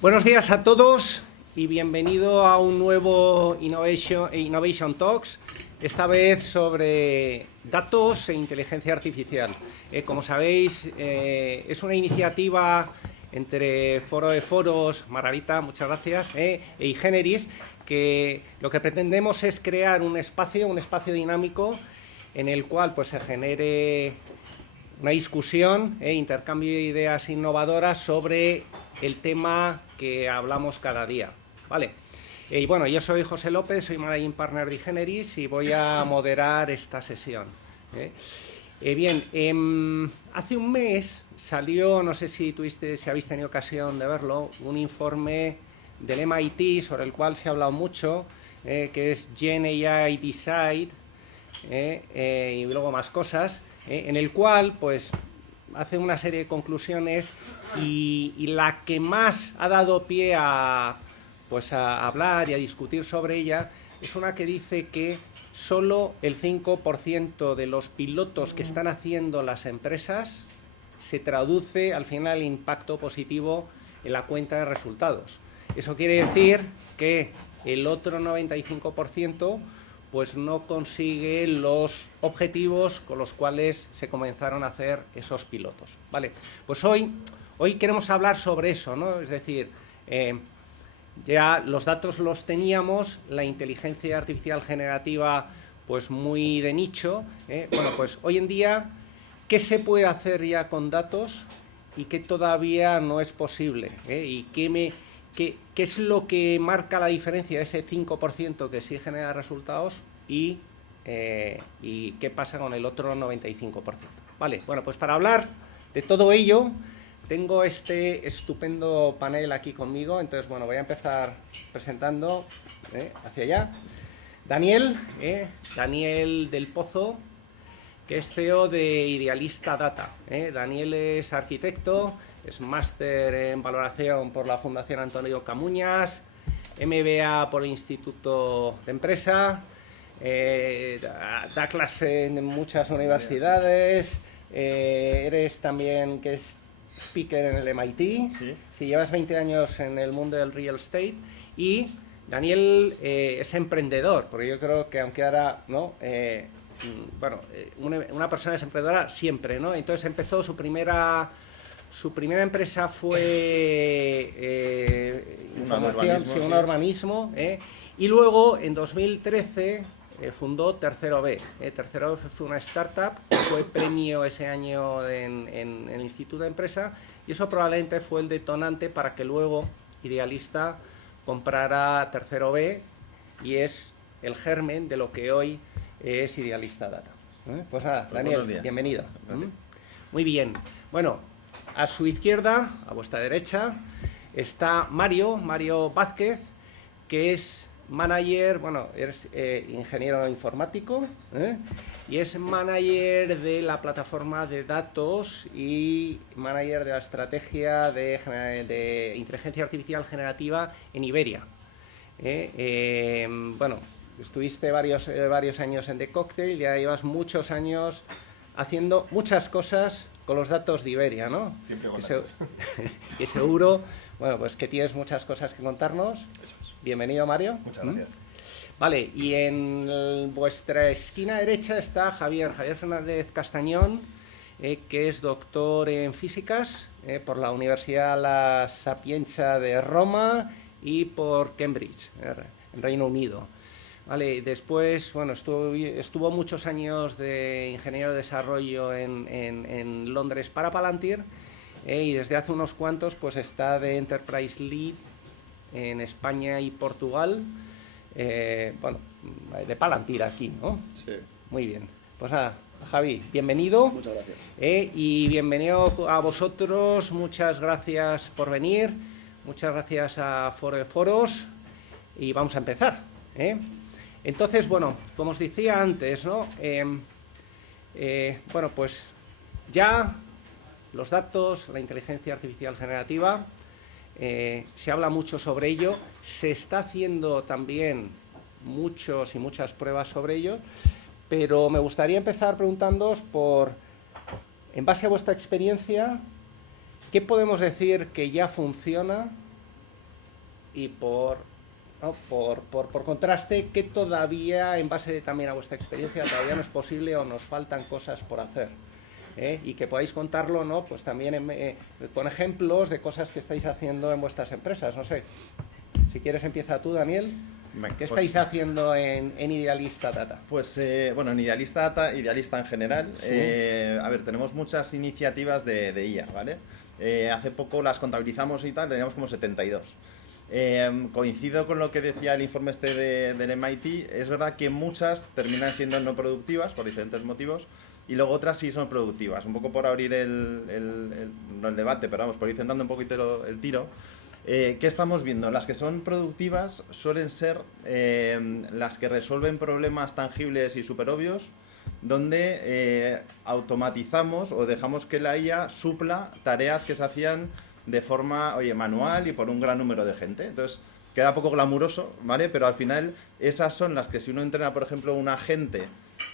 Buenos días a todos y bienvenido a un nuevo Innovation Talks, esta vez sobre datos e inteligencia artificial. Como sabéis, es una iniciativa entre Foro de Foros, Margarita, muchas gracias, e iGeneris, que lo que pretendemos es crear un espacio dinámico en el cual pues, se genere una discusión e intercambio de ideas innovadoras sobre el tema que hablamos cada día, ¿vale? Y bueno, yo soy José López, soy Managing Partner de iGeneris y voy a moderar esta sesión. Bien, hace un mes salió, no sé si habéis tenido ocasión de verlo, un informe del MIT sobre el cual se ha hablado mucho, que es Gen AI Decide, y luego más cosas, en el cual pues hace una serie de conclusiones y la que más ha dado pie a hablar y a discutir sobre ella es una que dice que solo el 5% de los pilotos que están haciendo las empresas se traduce al final en impacto positivo en la cuenta de resultados. Eso quiere decir que el otro 95% pues no consigue los objetivos con los cuales se comenzaron a hacer esos pilotos, ¿vale? Pues hoy queremos hablar sobre eso, ¿no? Es decir, ya los datos los teníamos, la inteligencia artificial generativa pues muy de nicho, bueno, pues hoy en día, ¿qué se puede hacer ya con datos y qué todavía no es posible? ¿Y ¿Qué es lo que marca la diferencia de ese 5% que sí genera resultados y qué pasa con el otro 95%? Vale, bueno, pues para hablar de todo ello, tengo este estupendo panel aquí conmigo, entonces, bueno, voy a empezar presentando hacia allá. Daniel del Pozo, que es CEO de Idealista Data. Daniel es arquitecto, es máster en valoración por la Fundación Antonio Camuñas, MBA por el Instituto de Empresa, da clase en muchas universidades, eres también que es speaker en el MIT, sí, llevas 20 años en el mundo del real estate y Daniel es emprendedor, porque yo creo que aunque ahora, ¿no? Bueno, una persona es emprendedora siempre, ¿no? Entonces empezó su primera empresa fue un urbanismo, y luego en 2013 fundó Tercero B. Tercero B fue una startup, fue premio ese año en el Instituto de Empresa y eso probablemente fue el detonante para que luego Idealista comprara Tercero B y es el germen de lo que hoy es Idealista Data. Pues nada, Daniel, bienvenido. Muy bien. Bueno, a su izquierda, a vuestra derecha, está Mario Vázquez, que es manager, bueno, es ingeniero informático, y es manager de la plataforma de datos y manager de la estrategia de inteligencia artificial generativa en Iberia. Bueno, estuviste varios años en The Cocktail, ya llevas muchos años haciendo muchas cosas con los datos de Iberia, ¿no? Siempre y seguro, bueno, pues que tienes muchas cosas que contarnos. Bienvenido, Mario. Muchas gracias. Vale, y en vuestra esquina derecha está Javier Fernández Castañón, que es doctor en físicas por la Universidad La Sapienza de Roma y por Cambridge, en Reino Unido. Vale, después, bueno, estuvo muchos años de ingeniero de desarrollo en Londres para Palantir y desde hace unos cuantos pues está de Enterprise Lead en España y Portugal, bueno, de Palantir aquí, ¿no? Sí. Muy bien. Pues nada, Javi, bienvenido. Muchas gracias. Y bienvenido a vosotros, muchas gracias por venir, muchas gracias a Foro de Foros y vamos a empezar. Entonces, bueno, como os decía antes, ¿no? Bueno, pues ya los datos, la inteligencia artificial generativa, se habla mucho sobre ello, se está haciendo también muchas pruebas sobre ello, pero me gustaría empezar preguntándoos en base a vuestra experiencia, ¿qué podemos decir que ya funciona y ¿no? por contraste, que todavía, en base también a vuestra experiencia, todavía no es posible o nos faltan cosas por hacer. Y que podáis contarlo, ¿no? Pues también con ejemplos de cosas que estáis haciendo en vuestras empresas. No sé, si quieres empieza tú, Daniel. ¿Qué estáis haciendo en Idealista Data? Pues bueno, en Idealista Data, Idealista en general, ¿Sí? a ver, tenemos muchas iniciativas de IA, ¿vale? Hace poco las contabilizamos y tal, teníamos como 72. Coincido con lo que decía el informe del MIT, es verdad que muchas terminan siendo no productivas por diferentes motivos y luego otras sí son productivas, un poco por abrir no el debate, pero vamos, por ir centrando un poquito el tiro. ¿Qué estamos viendo? Las que son productivas suelen ser las que resuelven problemas tangibles y súper obvios, donde automatizamos o dejamos que la IA supla tareas que se hacían de forma manual y por un gran número de gente. Entonces, queda poco glamuroso, ¿vale? Pero al final esas son las que si uno entrena, por ejemplo, un agente,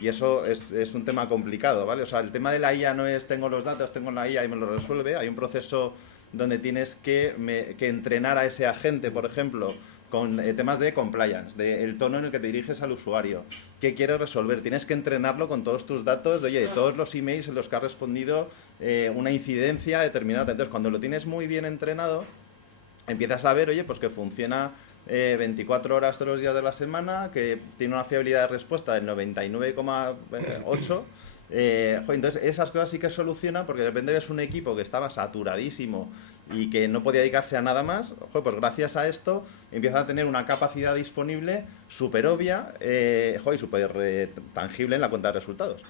y eso es un tema complicado, ¿vale? O sea, el tema de la IA no es tengo los datos, tengo la IA y me lo resuelve. Hay un proceso donde tienes que entrenar a ese agente, por ejemplo, con temas de compliance, del tono en el que te diriges al usuario, qué quieres resolver. Tienes que entrenarlo con todos tus datos, de todos los emails en los que ha respondido una incidencia determinada. Entonces, cuando lo tienes muy bien entrenado, empiezas a ver, pues que funciona 24 horas todos los días de la semana, que tiene una fiabilidad de respuesta del 99,8%. Entonces esas cosas sí que solucionan, porque de repente ves un equipo que estaba saturadísimo y que no podía dedicarse a nada más, pues gracias a esto empieza a tener una capacidad disponible súper obvia y súper tangible en la cuenta de resultados.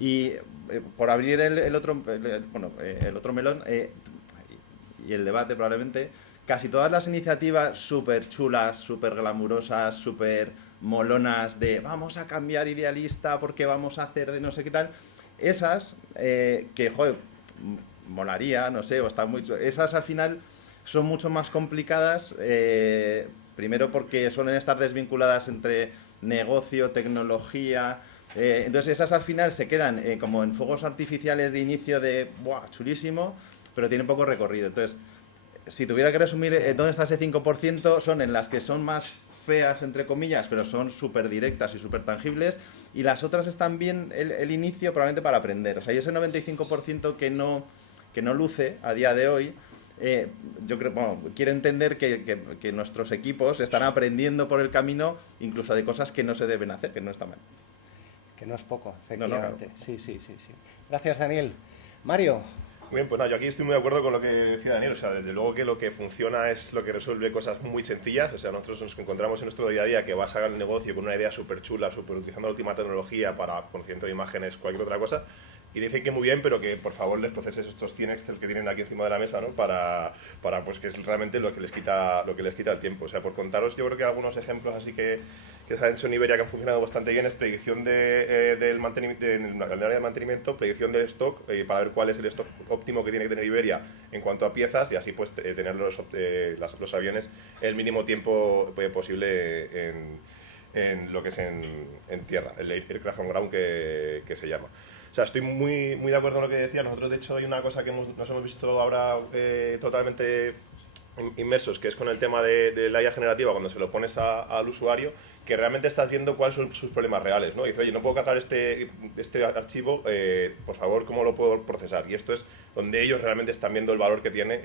Y por abrir el otro melón y el debate probablemente, casi todas las iniciativas súper chulas, súper glamurosas, súper molonas de vamos a cambiar Idealista porque vamos a hacer de no sé qué tal, esas que, molaría, no sé, o está muy... Esas al final son mucho más complicadas, primero porque suelen estar desvinculadas entre negocio, tecnología... entonces esas al final se quedan como en fuegos artificiales de inicio de ¡buah, chulísimo!, pero tienen poco recorrido. Entonces, si tuviera que resumir dónde está ese 5%, son en las que son más feas, entre comillas, pero son súper directas y súper tangibles, y las otras están bien el inicio probablemente para aprender. O sea, y ese 95% que no luce a día de hoy, yo creo, quiero entender que nuestros equipos están aprendiendo por el camino incluso de cosas que no se deben hacer, que no está mal. Que no es poco, efectivamente. No, claro. Sí. Gracias, Daniel. Mario. Muy bien, pues nada, yo aquí estoy muy de acuerdo con lo que decía Daniel, o sea, desde luego que lo que funciona es lo que resuelve cosas muy sencillas, o sea, nosotros nos encontramos en nuestro día a día que vas a hacer el negocio con una idea súper chula, utilizando la última tecnología para conocimiento de imágenes, cualquier otra cosa, y dicen que muy bien, pero que por favor les proceses estos 100 Excel que tienen aquí encima de la mesa, ¿no? Para pues que es realmente lo que les quita el tiempo. O sea, por contaros, yo creo que algunos ejemplos así que se han hecho en Iberia que han funcionado bastante bien es predicción del mantenimiento, en la área de mantenimiento, predicción del stock para ver cuál es el stock óptimo que tiene que tener Iberia en cuanto a piezas y así pues tener los aviones el mínimo tiempo posible en lo que es en tierra, el aircraft on ground que se llama. O sea, estoy muy de acuerdo en lo que decía. Nosotros, de hecho, hay una cosa que nos hemos visto ahora totalmente inmersos, que es con el tema de la IA generativa, cuando se lo pones al usuario, que realmente estás viendo cuáles son sus problemas reales, ¿no? Y dices, oye, no puedo cargar este archivo, por favor, ¿cómo lo puedo procesar? Y esto es donde ellos realmente están viendo el valor que tiene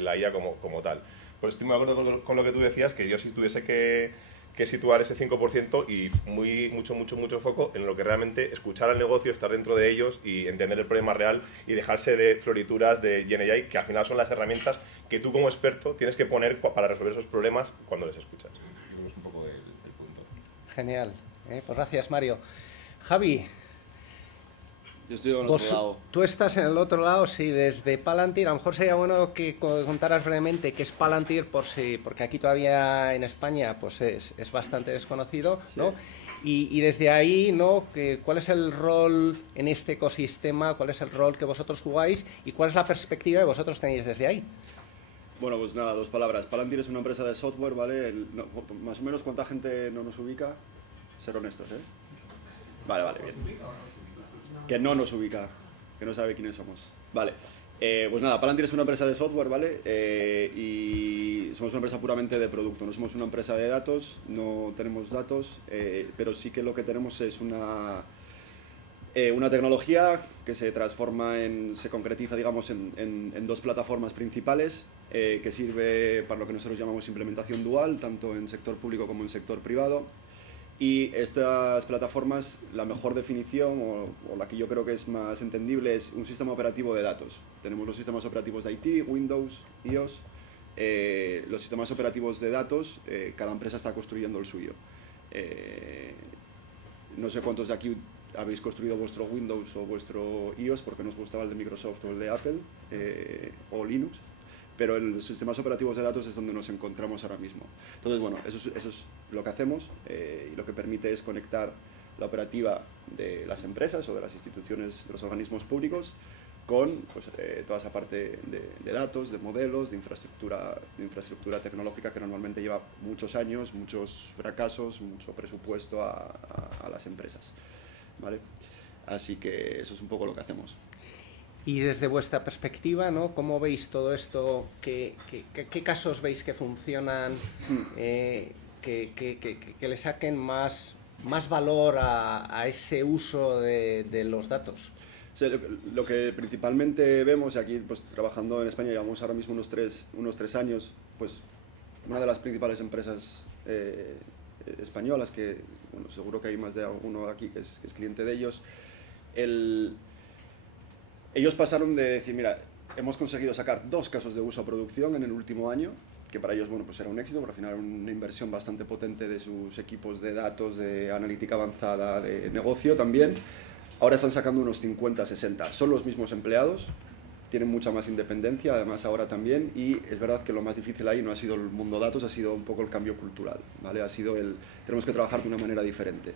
la IA como tal. Pues estoy muy de acuerdo con lo que tú decías, que yo si tuviese que situar ese 5% y mucho foco en lo que realmente escuchar al negocio, estar dentro de ellos y entender el problema real y dejarse de florituras de GenAI, que al final son las herramientas que tú como experto tienes que poner para resolver esos problemas cuando les escuchas. Es un poco el punto. Genial. Pues gracias, Mario. Javi. Yo estoy en el otro lado. Tú estás en el otro lado, sí, desde Palantir. A lo mejor sería bueno que contaras brevemente qué es Palantir, porque aquí todavía en España pues es bastante desconocido, ¿no? Sí. Y desde ahí, ¿no? ¿Cuál es el rol en este ecosistema? ¿Cuál es el rol que vosotros jugáis? ¿Y cuál es la perspectiva que vosotros tenéis desde ahí? Bueno, pues nada, dos palabras. Palantir es una empresa de software, ¿vale? Más o menos, ¿cuánta gente no nos ubica? Ser honestos, ¿eh? Vale, bien. Que no nos ubica, que no sabe quiénes somos. Vale, pues nada, Palantir es una empresa de software, ¿vale? Y somos una empresa puramente de producto, no somos una empresa de datos, no tenemos datos, pero sí que lo que tenemos es una tecnología que se se concretiza, digamos, en dos plataformas principales, que sirve para lo que nosotros llamamos implementación dual, tanto en sector público como en sector privado. Y estas plataformas, la mejor definición, o la que yo creo que es más entendible, es un sistema operativo de datos. Tenemos los sistemas operativos de IT, Windows, iOS. Los sistemas operativos de datos, cada empresa está construyendo el suyo. No sé cuántos de aquí habéis construido vuestro Windows o vuestro iOS porque no os gustaba el de Microsoft o el de Apple, o Linux. Pero en los sistemas operativos de datos es donde nos encontramos ahora mismo. Entonces, bueno, eso es lo que hacemos, y lo que permite es conectar la operativa de las empresas o de las instituciones, de los organismos públicos, con pues, toda esa parte de datos, de modelos, de infraestructura tecnológica que normalmente lleva muchos años, muchos fracasos, mucho presupuesto a las empresas, ¿vale? Así que eso es un poco lo que hacemos. Y desde vuestra perspectiva, ¿no? ¿Cómo veis todo esto? ¿Qué casos veis que funcionan? Que le saquen más valor a ese uso de los datos. O sea, lo que principalmente vemos, y aquí pues, trabajando en España llevamos ahora mismo unos tres años, pues una de las principales empresas españolas, que bueno, seguro que hay más de uno aquí que es cliente de ellos, ellos pasaron de decir, mira, hemos conseguido sacar 2 casos de uso a producción en el último año, que para ellos bueno, pues era un éxito, porque al final era una inversión bastante potente de sus equipos de datos, de analítica avanzada, de negocio también. Ahora están sacando unos 50, 60. Son los mismos empleados, tienen mucha más independencia, además ahora también, y es verdad que lo más difícil ahí no ha sido el mundo datos, ha sido un poco el cambio cultural, ¿vale? Tenemos que trabajar de una manera diferente.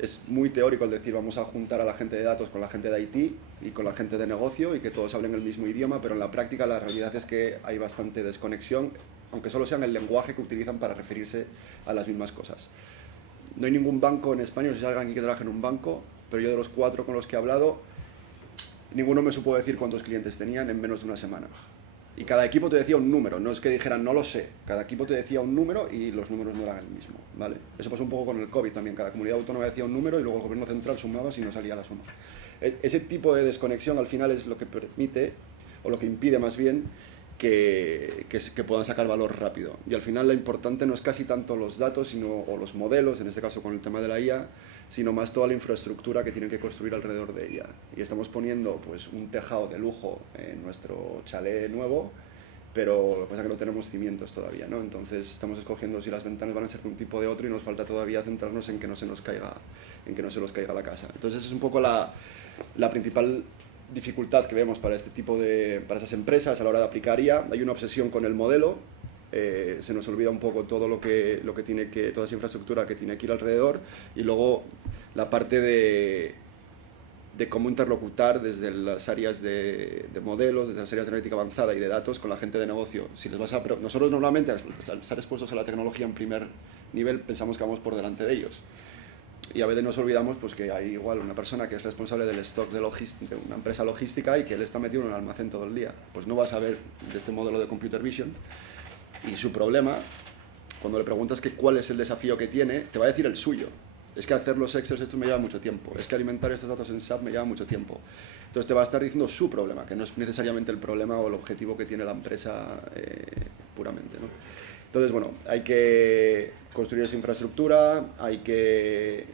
Es muy teórico el decir vamos a juntar a la gente de datos con la gente de IT y con la gente de negocio y que todos hablen el mismo idioma, pero en la práctica la realidad es que hay bastante desconexión, aunque solo sean el lenguaje que utilizan para referirse a las mismas cosas. No hay ningún banco en España, no sé si hay alguien aquí que trabaja en un banco, pero yo de los 4 con los que he hablado, ninguno me supo decir cuántos clientes tenían en menos de una semana. Y cada equipo te decía un número, no es que dijeran no lo sé, cada equipo te decía un número y los números no eran el mismo, ¿vale? Eso pasó un poco con el COVID también, cada comunidad autónoma decía un número y luego el gobierno central sumaba si no salía la suma. Ese tipo de desconexión al final es lo que permite, o lo que impide más bien, que puedan sacar valor rápido. Y al final lo importante no es casi tanto los datos o los modelos, en este caso con el tema de la IA, sino más toda la infraestructura que tienen que construir alrededor de ella. Y estamos poniendo pues, un tejado de lujo en nuestro chalet nuevo, pero lo que pasa es que no tenemos cimientos todavía, ¿no? Entonces estamos escogiendo si las ventanas van a ser de un tipo o de otro y nos falta todavía centrarnos en que no se nos caiga la casa. Entonces es un poco la principal dificultad que vemos para para esas empresas a la hora de aplicar IA. Hay una obsesión con el modelo, se nos olvida un poco todo toda esa infraestructura que tiene que ir alrededor, y luego la parte de cómo interlocutar desde las áreas de modelos, desde las áreas de analítica avanzada y de datos con la gente de negocio. Nosotros normalmente al estar expuestos a la tecnología en primer nivel pensamos que vamos por delante de ellos. Y a veces nos olvidamos pues, que hay igual una persona que es responsable del stock de una empresa logística y que él está metido en un almacén todo el día. Pues no va a saber de este modelo de computer vision. Y su problema, cuando le preguntas cuál es el desafío que tiene, te va a decir el suyo. Es que hacer los Excel estos me lleva mucho tiempo. Es que alimentar estos datos en SAP me lleva mucho tiempo. Entonces te va a estar diciendo su problema, que no es necesariamente el problema o el objetivo que tiene la empresa puramente, ¿no? Entonces, bueno, hay que construir esa infraestructura, hay que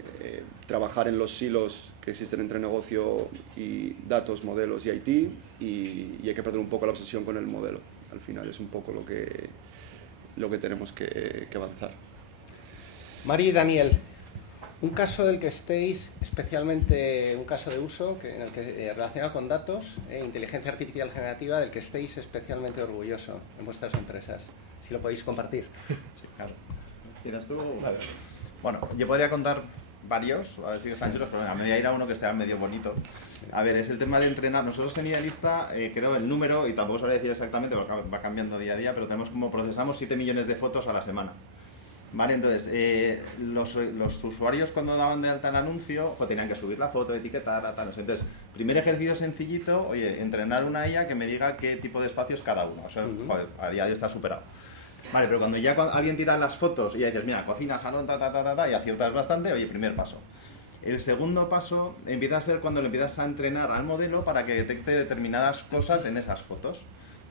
trabajar en los silos que existen entre negocio y datos, modelos y IT, y hay que perder un poco la obsesión con el modelo. Al final es un poco lo que tenemos que avanzar. Mari y Daniel, un caso del que estéis, especialmente un caso de uso relacionado con datos e inteligencia artificial generativa, del que estéis especialmente orgulloso en vuestras empresas, si lo podéis compartir. Sí, claro. ¿Quieres tú? Vale. Bueno, yo podría contar varios, a ver si están chulos, pero venga, me voy a ir a uno que esté medio bonito. A ver, es el tema de entrenar. Nosotros en Idealista, creo el número, y tampoco sabría decir exactamente porque va cambiando día a día, pero procesamos 7 millones de fotos a la semana. Vale, entonces, los usuarios cuando daban de alta el anuncio, pues tenían que subir la foto, etiquetar, tal. Entonces, primer ejercicio sencillito, oye, entrenar una IA que me diga qué tipo de espacios cada uno. O sea, joder, a día de hoy está superado. Vale, pero cuando ya alguien tira las fotos y ya dices, mira, cocina, salón, y aciertas bastante, oye, primer paso. El segundo paso empieza a ser cuando le empiezas a entrenar al modelo para que detecte determinadas cosas en esas fotos.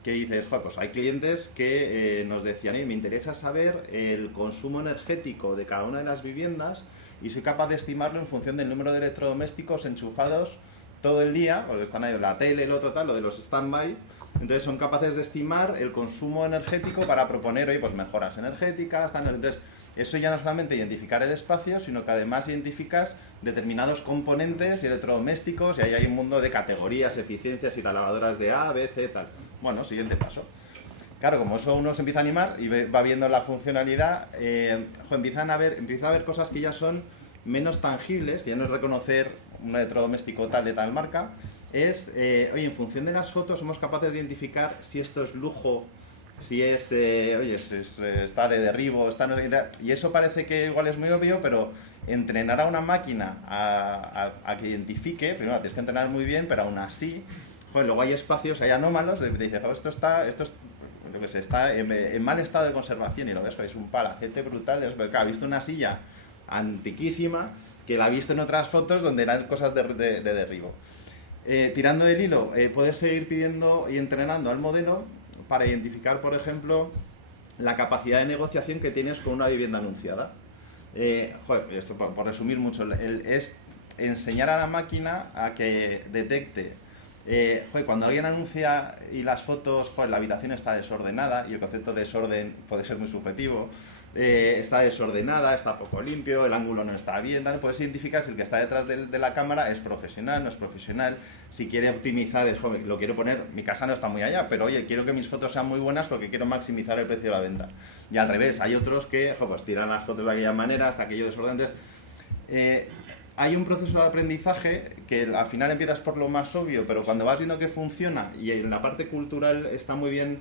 Que dices, joder, pues hay clientes que nos decían, me interesa saber el consumo energético de cada una de las viviendas y soy capaz de estimarlo en función del número de electrodomésticos enchufados todo el día, porque están ahí la tele, lo total, lo de los stand-by. Entonces son capaces de estimar el consumo energético para proponer, oye, pues mejoras energéticas, tal. Entonces, eso ya no solamente identificar el espacio, sino que además identificas determinados componentes y electrodomésticos, y ahí hay un mundo de categorías, eficiencias, y la lavadora es de A, B, C, tal. Bueno, siguiente paso. Claro, como eso uno se empieza a animar y va viendo la funcionalidad, empieza a haber cosas que ya son menos tangibles, que ya no es reconocer un electrodoméstico tal de tal marca, es, oye, en función de las fotos somos capaces de identificar si esto es lujo, si es, está de derribo, está no sé qué, y eso parece que igual es muy obvio, pero entrenar a una máquina a que identifique, primero la tienes que entrenar muy bien, pero aún así, joder, luego hay espacios, hay anómalos, te dices, oh, esto está en mal estado de conservación, y lo ves, es un palacete brutal, claro, ha visto una silla antiquísima que la ha visto en otras fotos donde eran cosas de derribo. Tirando del hilo, puedes seguir pidiendo y entrenando al modelo para identificar, por ejemplo, la capacidad de negociación que tienes con una vivienda anunciada. Esto por resumir mucho, es enseñar a la máquina a que detecte cuando alguien anuncia y las fotos, la habitación está desordenada, y el concepto de desorden puede ser muy subjetivo, está desordenada, está poco limpio, el ángulo no está bien, tal, puedes identificar si el que está detrás de la cámara es profesional, no es profesional, si quiere optimizar, lo quiero poner, mi casa no está muy allá, pero oye, quiero que mis fotos sean muy buenas porque quiero maximizar el precio de la venta. Y al revés, hay otros que pues tiran las fotos de aquella manera hasta aquello desorden. Entonces, hay un proceso de aprendizaje que al final empiezas por lo más obvio, pero cuando vas viendo que funciona y en la parte cultural está muy bien,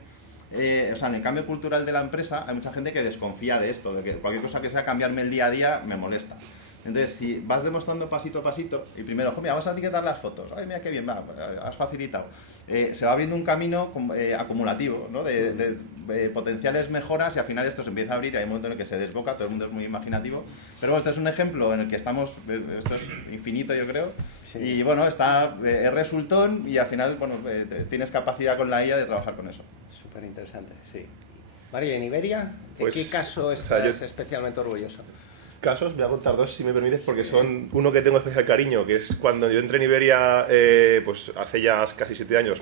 en el cambio cultural de la empresa hay mucha gente que desconfía de esto, de que cualquier cosa que sea cambiarme el día a día me molesta. Entonces, si vas demostrando pasito a pasito, y primero, mira, vamos a etiquetar las fotos, ay, mira qué bien, va, has facilitado. Se va abriendo un camino acumulativo, ¿no? de potenciales mejoras, y al final esto se empieza a abrir y hay un momento en el que se desboca, todo el mundo es muy imaginativo. Pero bueno, esto es un ejemplo en el que estamos, esto es infinito yo creo, sí. Y bueno, es resultón y al final, bueno, tienes capacidad con la IA de trabajar con eso. Súper interesante, sí. Mario, ¿en Iberia? ¿De pues, qué caso estás especialmente orgulloso? Casos, voy a contar dos si me permites, porque son uno que tengo especial cariño, que es cuando yo entré en Iberia, pues hace ya casi 7 años,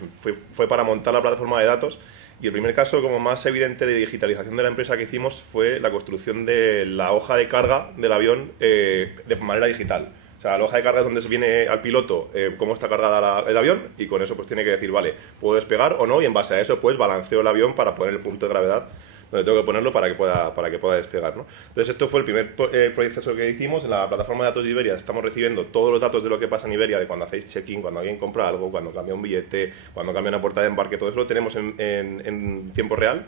fue para montar la plataforma de datos, y el primer caso como más evidente de digitalización de la empresa que hicimos fue la construcción de la hoja de carga del avión de manera digital. O sea, la hoja de carga es donde se viene al piloto cómo está cargada el avión, y con eso pues tiene que decir, vale, ¿puedo despegar o no? Y en base a eso pues balanceo el avión para poner el punto de gravedad donde tengo que ponerlo para que pueda despegar, ¿no? Entonces esto fue el primer proceso que hicimos en la plataforma de datos de Iberia. Estamos recibiendo todos los datos de lo que pasa en Iberia, de cuando hacéis check-in, cuando alguien compra algo, cuando cambia un billete, cuando cambia una puerta de embarque, todo eso lo tenemos en tiempo real.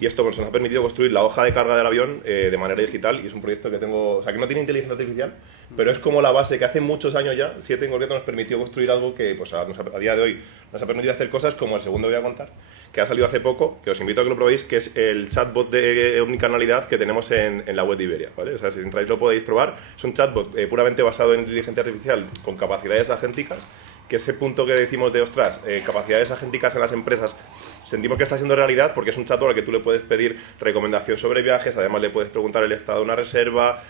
Y esto pues, nos ha permitido construir la hoja de carga del avión de manera digital, y es un proyecto que tengo, o sea, que no tiene inteligencia artificial, pero es como la base que hace muchos años ya, 7 en concreto, nos permitió construir algo que pues, a día de hoy nos ha permitido hacer cosas como el segundo que voy a contar, que ha salido hace poco, que os invito a que lo probéis, que es el chatbot de omnicanalidad que tenemos en la web de Iberia, ¿vale? O sea, si entráis lo podéis probar. Es un chatbot puramente basado en inteligencia artificial con capacidades agénticas, que ese punto que decimos de, ostras, capacidades agénticas en las empresas, sentimos que está siendo realidad porque es un chatbot al que tú le puedes pedir recomendación sobre viajes, además le puedes preguntar el estado de una reserva,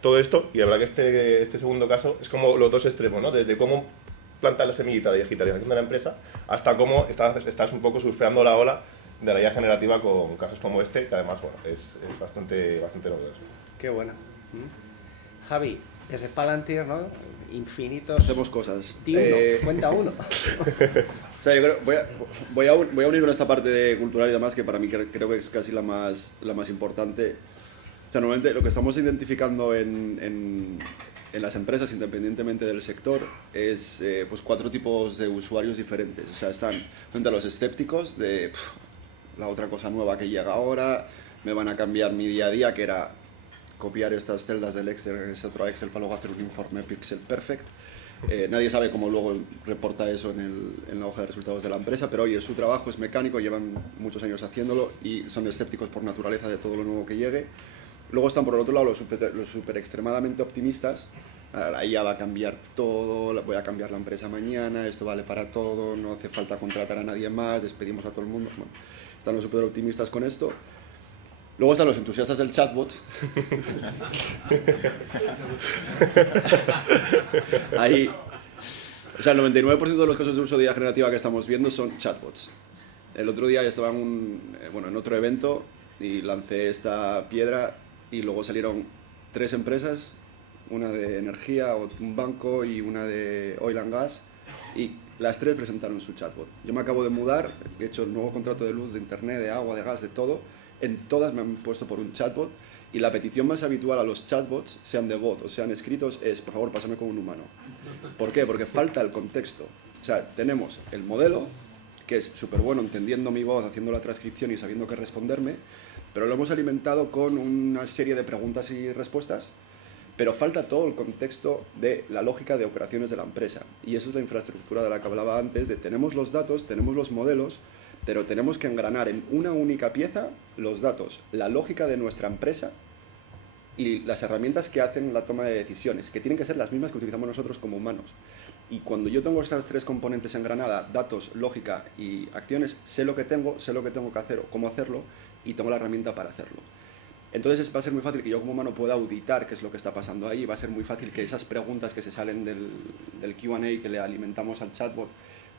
todo esto, y la verdad que este segundo caso es como los dos extremos, ¿no? Desde cómo plantar la semillita de digitalización de la empresa hasta cómo estás un poco surfeando la ola de la IA generativa con casos como este, que además bueno, es bastante novedoso. Qué buena. Javi, desde Palantir, ¿no? Infinitos... Hacemos cosas. Cuenta uno. O sea, yo creo, voy a unir con esta parte de cultural y demás, que para mí creo que es casi la más importante. O sea, normalmente lo que estamos identificando en las empresas, independientemente del sector, es pues 4 tipos de usuarios diferentes. O sea, están frente a los escépticos de la otra cosa nueva que llega ahora, me van a cambiar mi día a día, que era copiar estas celdas del Excel en ese otro Excel para luego hacer un informe pixel perfect. Nadie sabe cómo luego reporta eso en la hoja de resultados de la empresa, pero oye, su trabajo es mecánico, llevan muchos años haciéndolo y son escépticos por naturaleza de todo lo nuevo que llegue. Luego están por el otro lado los super extremadamente optimistas. La IA va a cambiar todo, voy a cambiar la empresa mañana, esto vale para todo, no hace falta contratar a nadie más, despedimos a todo el mundo. Bueno, están los super optimistas con esto. Luego están los entusiastas del chatbot. Ahí, o sea, el 99% de los casos de uso de IA generativa que estamos viendo son chatbots. El otro día estaba en otro evento y lancé esta piedra y luego salieron 3 empresas, una de energía, un banco y una de oil and gas, y las 3 presentaron su chatbot. Yo me acabo de mudar, he hecho el nuevo contrato de luz, de internet, de agua, de gas, de todo. En todas me han puesto por un chatbot y la petición más habitual a los chatbots, sean de voz o sean escritos, es por favor pásame con un humano. ¿Por qué? Porque falta el contexto. O sea, tenemos el modelo, que es súper bueno entendiendo mi voz, haciendo la transcripción y sabiendo qué responderme, pero lo hemos alimentado con una serie de preguntas y respuestas, pero falta todo el contexto de la lógica de operaciones de la empresa. Y eso es la infraestructura de la que hablaba antes, de tenemos los datos, tenemos los modelos, pero tenemos que engranar en una única pieza los datos, la lógica de nuestra empresa y las herramientas que hacen la toma de decisiones, que tienen que ser las mismas que utilizamos nosotros como humanos. Y cuando yo tengo estas 3 componentes engranadas, datos, lógica y acciones, sé lo que tengo que hacer o cómo hacerlo y tengo la herramienta para hacerlo. Entonces va a ser muy fácil que yo como humano pueda auditar qué es lo que está pasando ahí, va a ser muy fácil que esas preguntas que se salen del Q&A que le alimentamos al chatbot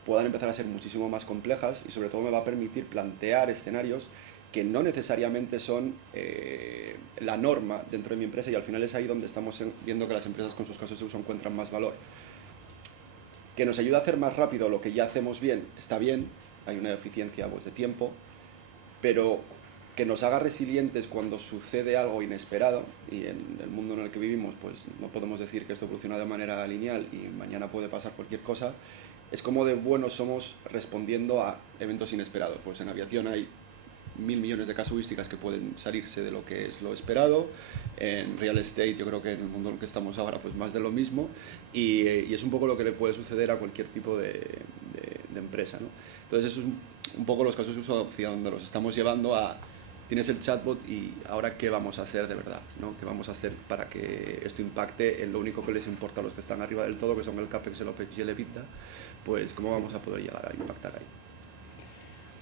puedan empezar a ser muchísimo más complejas y sobre todo me va a permitir plantear escenarios que no necesariamente son la norma dentro de mi empresa, y al final es ahí donde estamos viendo que las empresas con sus casos de uso encuentran más valor. Que nos ayuda a hacer más rápido lo que ya hacemos bien, está bien, hay una eficiencia pues, de tiempo, pero que nos haga resilientes cuando sucede algo inesperado, y en el mundo en el que vivimos pues no podemos decir que esto evoluciona de manera lineal y mañana puede pasar cualquier cosa. Es como de buenos somos respondiendo a eventos inesperados. Pues en aviación hay 1000 millones de casuísticas que pueden salirse de lo que es lo esperado. En real estate, yo creo que en el mundo en el que estamos ahora, pues más de lo mismo. Y es un poco lo que le puede suceder a cualquier tipo de empresa, ¿no? Entonces, eso es un poco los casos de uso hacia donde los estamos llevando a... Tienes el chatbot y ahora qué vamos a hacer de verdad, ¿no? ¿Qué vamos a hacer para que esto impacte en lo único que les importa a los que están arriba del todo, que son el CAPEX, el OPEX y el EBITDA? Pues cómo vamos a poder llegar a impactar ahí.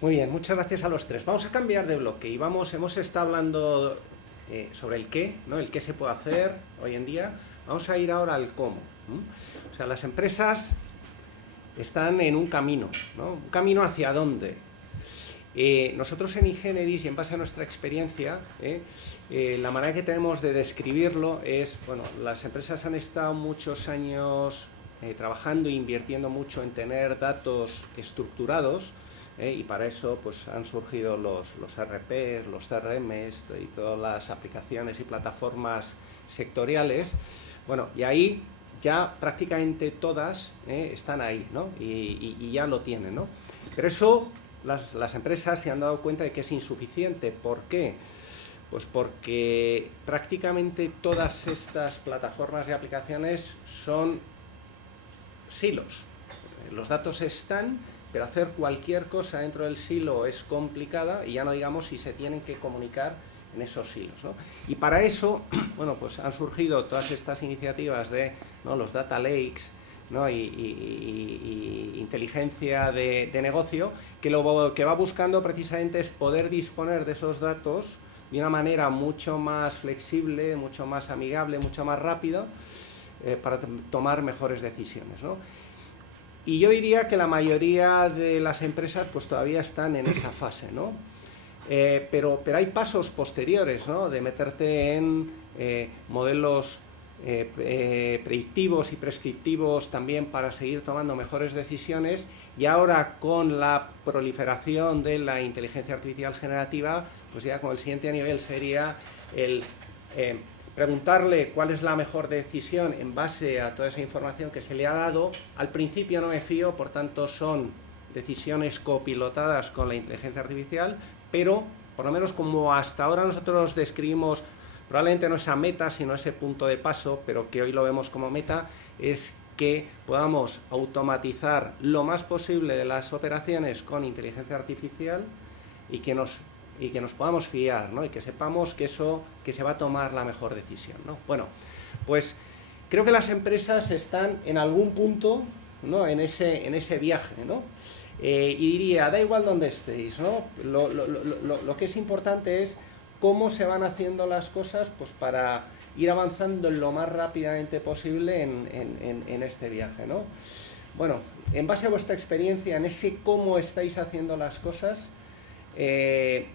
Muy bien, muchas gracias a los 3. Vamos a cambiar de bloque y hemos estado hablando sobre el qué, ¿no? El qué se puede hacer hoy en día. Vamos a ir ahora al cómo. O sea, las empresas están en un camino, ¿no? ¿Un camino hacia dónde? Nosotros en Ingenieris, y en base a nuestra experiencia, la manera que tenemos de describirlo es, bueno, las empresas han estado muchos años trabajando e invirtiendo mucho en tener datos estructurados, y para eso pues han surgido los RPs, los CRMs y todas las aplicaciones y plataformas sectoriales. Bueno, y ahí ya prácticamente todas están ahí, ¿no? Y ya lo tienen, ¿no? Pero eso las empresas se han dado cuenta de que es insuficiente. ¿Por qué? Pues porque prácticamente todas estas plataformas y aplicaciones son silos. Los datos están, pero hacer cualquier cosa dentro del silo es complicada, y ya no digamos si se tienen que comunicar en esos silos, ¿no? Y para eso, bueno, pues han surgido todas estas iniciativas de, ¿no?, los data lakes, ¿no?, y inteligencia de negocio, que lo que va buscando precisamente es poder disponer de esos datos de una manera mucho más flexible, mucho más amigable, mucho más rápido, para tomar mejores decisiones, ¿no? Y yo diría que la mayoría de las empresas pues todavía están en esa fase, ¿no? Pero hay pasos posteriores, ¿no?, de meterte en modelos predictivos y prescriptivos también para seguir tomando mejores decisiones, y ahora con la proliferación de la inteligencia artificial generativa, pues ya con el siguiente nivel sería el preguntarle cuál es la mejor decisión en base a toda esa información que se le ha dado. Al principio no me fío, por tanto son decisiones copilotadas con la inteligencia artificial, pero por lo menos como hasta ahora nosotros describimos, probablemente no esa meta, sino ese punto de paso, pero que hoy lo vemos como meta, es que podamos automatizar lo más posible de las operaciones con inteligencia artificial y que nos podamos fiar, ¿no? Y que sepamos que se va a tomar la mejor decisión, ¿no? Bueno, pues creo que las empresas están en algún punto, ¿no?, en ese viaje, ¿no? Y diría, da igual donde estéis, ¿no? Lo que es importante es cómo se van haciendo las cosas, pues para ir avanzando lo más rápidamente posible en este viaje, ¿no? Bueno, en base a vuestra experiencia, en ese cómo estáis haciendo las cosas, ¿qué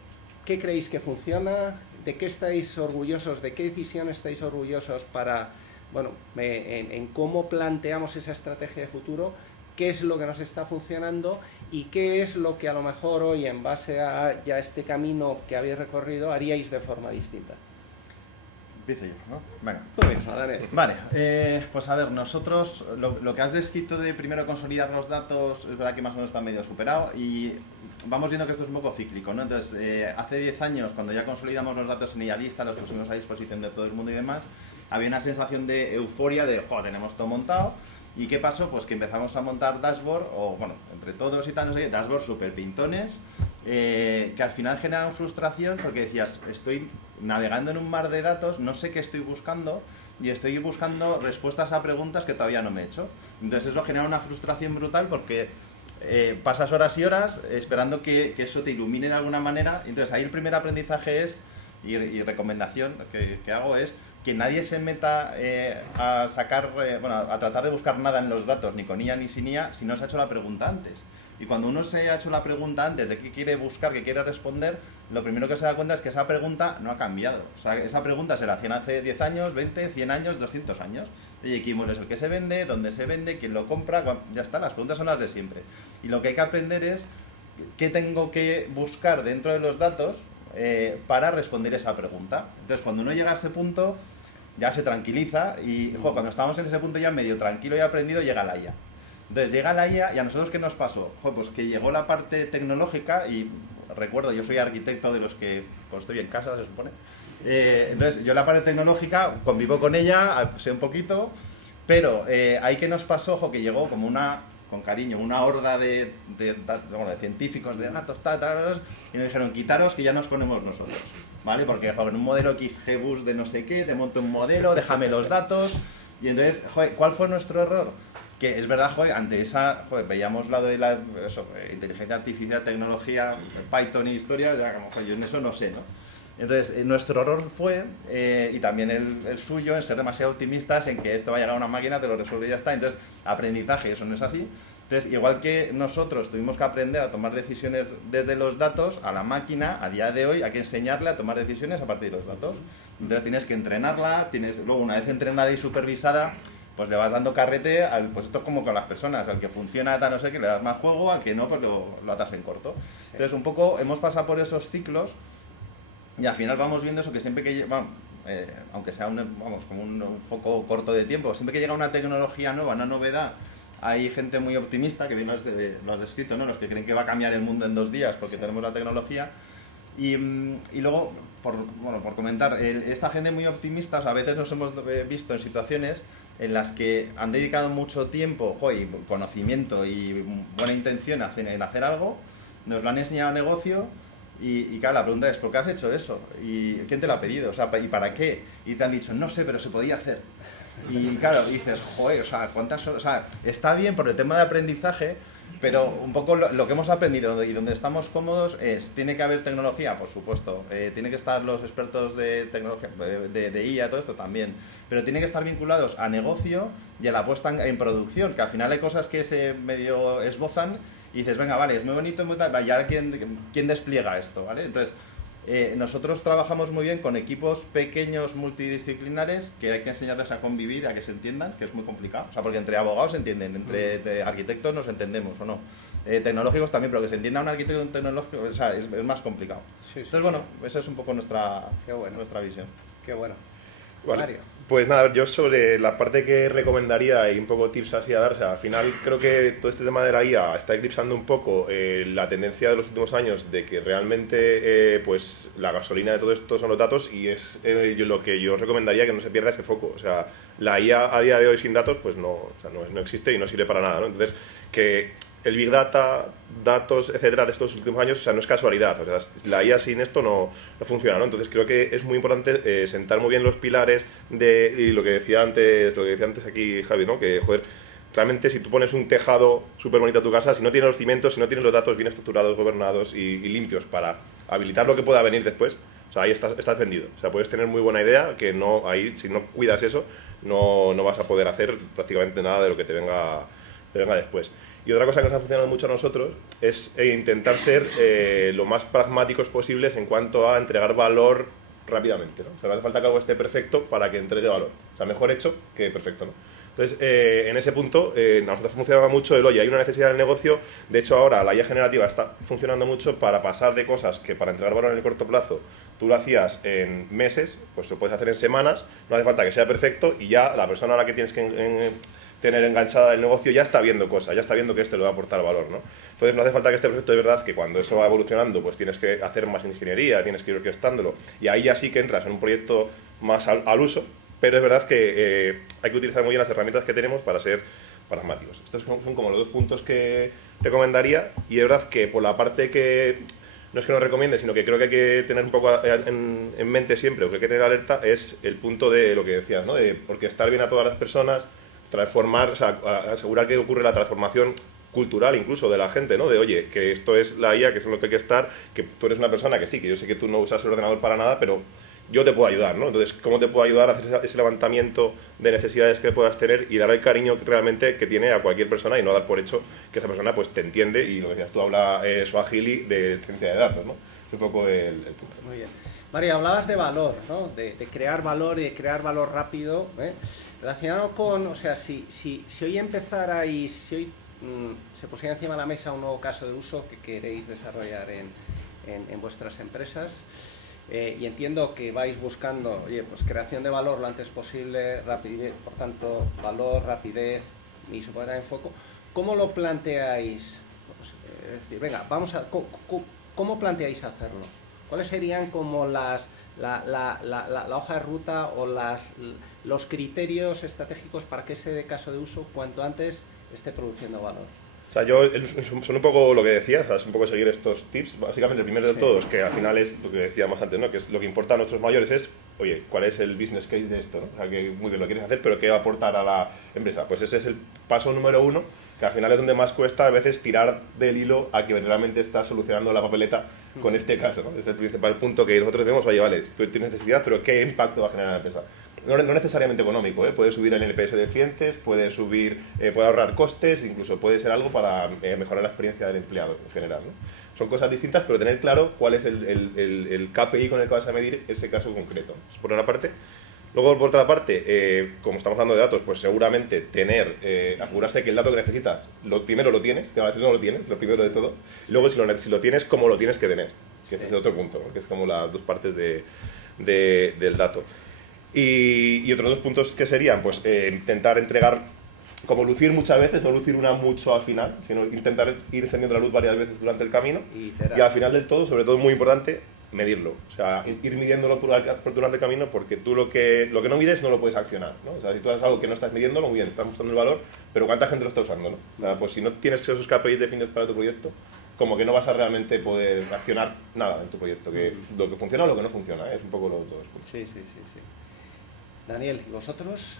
creéis que funciona? ¿De qué estáis orgullosos? ¿De qué decisión estáis orgullosos para, bueno, en cómo planteamos esa estrategia de futuro? ¿Qué es lo que nos está funcionando? ¿Y qué es lo que a lo mejor hoy, en base a ya este camino que habéis recorrido, haríais de forma distinta? Empiezo yo, ¿no? Venga. Muy bien, Daniel. Vale, pues a ver, nosotros lo que has descrito de primero consolidar los datos, es verdad que más o menos está medio superado y vamos viendo que esto es un poco cíclico, ¿no? Entonces, hace 10 años, cuando ya consolidamos los datos en Idealista, los pusimos a disposición de todo el mundo y demás, había una sensación de euforia de, ¡jo!, tenemos todo montado. ¿Y qué pasó? Pues que empezamos a montar dashboard, o bueno, entre todos y tal, no sé, dashboard súper pintones, que al final generaron frustración porque decías, estoy navegando en un mar de datos, no sé qué estoy buscando y estoy buscando respuestas a preguntas que todavía no me he hecho. Entonces eso genera una frustración brutal porque pasas horas y horas esperando que eso te ilumine de alguna manera. Entonces ahí el primer aprendizaje es, y recomendación que hago es, que nadie se meta a sacar, a tratar de buscar nada en los datos, ni con IA ni sin IA, si no se ha hecho la pregunta antes. Y cuando uno se ha hecho la pregunta antes de qué quiere buscar, qué quiere responder, lo primero que se da cuenta es que esa pregunta no ha cambiado. O sea, esa pregunta se la hacían hace 10 años, 20, 100 años, 200 años. Oye, ¿quién es el que se vende? ¿Dónde se vende? ¿Quién lo compra? Bueno, ya está, las preguntas son las de siempre. Y lo que hay que aprender es qué tengo que buscar dentro de los datos para responder esa pregunta. Entonces, cuando uno llega a ese punto, ya se tranquiliza y cuando estamos en ese punto ya medio tranquilo y aprendido, llega la IA. Entonces llega la IA y a nosotros ¿qué nos pasó? Pues que llegó la parte tecnológica y recuerdo, yo soy arquitecto de los que pues estoy en casa, se supone. Entonces yo la parte tecnológica convivo con ella, sé un poquito, pero ahí que nos pasó, que llegó como con cariño, una horda de científicos de datos, y nos dijeron, quitaros que ya nos ponemos nosotros. ¿Vale? Porque en un modelo XGBoost de no sé qué, te monto un modelo, déjame los datos. Y entonces, ¿cuál fue nuestro error? Que es verdad, ante esa, veíamos lado de la inteligencia artificial, tecnología, Python y historia, ya como, yo en eso no sé, ¿no? Entonces, nuestro error fue, y también el suyo, en ser demasiado optimistas en que esto va a llegar a una máquina, te lo resuelve y ya está. Entonces, aprendizaje, eso no es así. Entonces, igual que nosotros tuvimos que aprender a tomar decisiones desde los datos, a la máquina, a día de hoy, hay que enseñarle a tomar decisiones a partir de los datos. Entonces, tienes que entrenarla, luego una vez entrenada y supervisada, pues le vas dando carrete, pues esto es como con las personas, al que funciona tal no sé qué, le das más juego, al que no, pues lo atas en corto. Entonces, un poco hemos pasado por esos ciclos y al final vamos viendo eso, que siempre que aunque sea como un foco corto de tiempo, siempre que llega una tecnología nueva, una novedad, hay gente muy optimista, que bien lo has descrito, ¿no? Los que creen que va a cambiar el mundo en 2 días porque tenemos la tecnología. Y luego, por comentar, esta gente muy optimista, a veces nos hemos visto en situaciones en las que han dedicado mucho tiempo, y conocimiento y buena intención en hacer algo, nos lo han enseñado a negocio y claro, la pregunta es, ¿por qué has hecho eso? ¿Y quién te lo ha pedido? O sea, ¿y para qué? Y te han dicho, no sé, pero se podía hacer. Y claro, dices, ¿cuántas horas? O sea, está bien por el tema de aprendizaje, pero un poco lo que hemos aprendido y donde estamos cómodos es, tiene que haber tecnología, por supuesto, tiene que estar los expertos de tecnología, de IA, todo esto también, pero tiene que estar vinculados a negocio y a la puesta en producción, que al final hay cosas que se medio esbozan y dices, venga, vale, es muy bonito, muy tal, y ahora ¿quién despliega esto? ¿Vale? Entonces, nosotros trabajamos muy bien con equipos pequeños multidisciplinares que hay que enseñarles a convivir, a que se entiendan, que es muy complicado. O sea, porque entre abogados se entienden, entre arquitectos nos entendemos o no. Tecnológicos también, pero que se entienda un arquitecto de un tecnológico, o sea, es más complicado. Sí, entonces, bueno, esa es un poco nuestra visión. Qué bueno. Vale. Mario. Pues nada, yo sobre la parte que recomendaría y un poco tips así a dar, o sea, al final creo que todo este tema de la IA está eclipsando un poco la tendencia de los últimos años de que realmente pues la gasolina de todo esto son los datos y es lo que yo recomendaría que no se pierda ese foco. O sea, la IA a día de hoy sin datos pues no, o sea, no existe y no sirve para nada, ¿no? Entonces, que el Big Data, datos, etcétera, de estos últimos años, o sea, no es casualidad. O sea, la IA sin esto no funciona, ¿no? Entonces creo que es muy importante sentar muy bien los pilares y lo que decía antes aquí Javi, ¿no? Que, joder, realmente si tú pones un tejado súper bonito a tu casa, si no tienes los cimientos, si no tienes los datos bien estructurados, gobernados y limpios para habilitar lo que pueda venir después, o sea, ahí estás vendido. O sea, puedes tener muy buena idea, que no, ahí, si no cuidas eso, no vas a poder hacer prácticamente nada de lo que te venga después. Y otra cosa que nos ha funcionado mucho a nosotros es intentar ser lo más pragmáticos posibles en cuanto a entregar valor rápidamente, ¿no? O sea, no hace falta que algo esté perfecto para que entregue valor. O sea, mejor hecho que perfecto, ¿no? Entonces, en ese punto, a nosotros ha funcionado mucho oye, hay una necesidad del negocio. De hecho, ahora la IA generativa está funcionando mucho para pasar de cosas que para entregar valor en el corto plazo tú lo hacías en meses, pues lo puedes hacer en semanas, no hace falta que sea perfecto y ya la persona a la que tienes que tener enganchada el negocio ya está viendo cosas, ya está viendo que esto le va a aportar valor, ¿no? Entonces no hace falta que esté perfecto, de verdad que cuando eso va evolucionando pues tienes que hacer más ingeniería, tienes que ir orquestándolo y ahí ya sí que entras en un proyecto más al uso, pero es verdad que hay que utilizar muy bien las herramientas que tenemos para ser pragmáticos. Estos son como los dos puntos que recomendaría y es verdad que por la parte que no es que no recomiende, sino que creo que hay que tener un poco en mente siempre, o que hay que tener alerta, es el punto de lo que decías, ¿no? De orquestar bien a todas las personas, transformar, o sea, asegurar que ocurre la transformación cultural incluso de la gente, ¿no? De, oye, que esto es la IA, que es en lo que hay que estar, que tú eres una persona que sí, que yo sé que tú no usas el ordenador para nada, pero yo te puedo ayudar, ¿no? Entonces, ¿cómo te puedo ayudar a hacer ese levantamiento de necesidades que puedas tener y dar el cariño realmente que tiene a cualquier persona y no dar por hecho que esa persona pues te entiende y lo que decías tú, habla Swahili de ciencia de datos, ¿no? Es un poco el punto. Muy bien. Mario, hablabas de valor, ¿no? De crear valor y de crear valor rápido, ¿eh? Relacionado con, o sea, si hoy empezarais, si hoy se pusiera encima de la mesa un nuevo caso de uso que queréis desarrollar en vuestras empresas, y entiendo que vais buscando, oye, pues creación de valor lo antes posible, rapidez, por tanto, valor, rapidez y se puede dar en foco, ¿cómo lo planteáis? Pues, es decir, venga, vamos a, ¿cómo planteáis hacerlo? ¿Cuáles serían como la hoja de ruta o los criterios estratégicos para que ese caso de uso cuanto antes esté produciendo valor? O sea, son un poco lo que decías, es un poco seguir estos tips. Básicamente, el primero de todos, que al final es lo que decíamos antes, ¿no? Que es lo que importa a nuestros mayores es, oye, ¿cuál es el business case de esto? ¿No? O sea, que muy bien lo quieres hacer, pero ¿qué va a aportar a la empresa? Pues ese es el paso número uno, que al final es donde más cuesta a veces tirar del hilo a que realmente estás solucionando la papeleta con este caso, ¿no? Es el principal punto que nosotros vemos, oye, vale, tú tienes necesidad, pero ¿qué impacto va a generar en la empresa? No necesariamente económico, ¿eh? Puede subir el NPS de clientes, puede ahorrar costes, incluso puede ser algo para mejorar la experiencia del empleado en general, ¿no? Son cosas distintas, pero tener claro cuál es el KPI con el que vas a medir ese caso concreto. Es por una parte. Luego, por otra parte, como estamos hablando de datos, pues seguramente asegurarse que el dato que necesitas, primero lo tienes, que a veces no lo tienes, lo primero de todo. Y luego, si lo tienes, cómo lo tienes que tener, que ese es otro punto, ¿no? Que es como las dos partes del dato. Y otros dos puntos que serían, pues intentar entregar, como lucir muchas veces, no lucir una mucho al final, sino intentar ir encendiendo la luz varias veces durante el camino. Y al final del todo, sobre todo muy importante, medirlo. O sea, ir midiéndolo durante el camino, porque tú lo que no mides no lo puedes accionar, ¿no? O sea, si tú haces algo que no estás midiéndolo, muy bien, estás mostrando el valor, pero ¿cuánta gente lo está usando, no? O sea, pues si no tienes esos KPIs definidos para tu proyecto, como que no vas a realmente poder accionar nada en tu proyecto, que lo que funciona o lo que no funciona, ¿eh? Es un poco los dos puntos. Sí. Daniel, ¿y vosotros?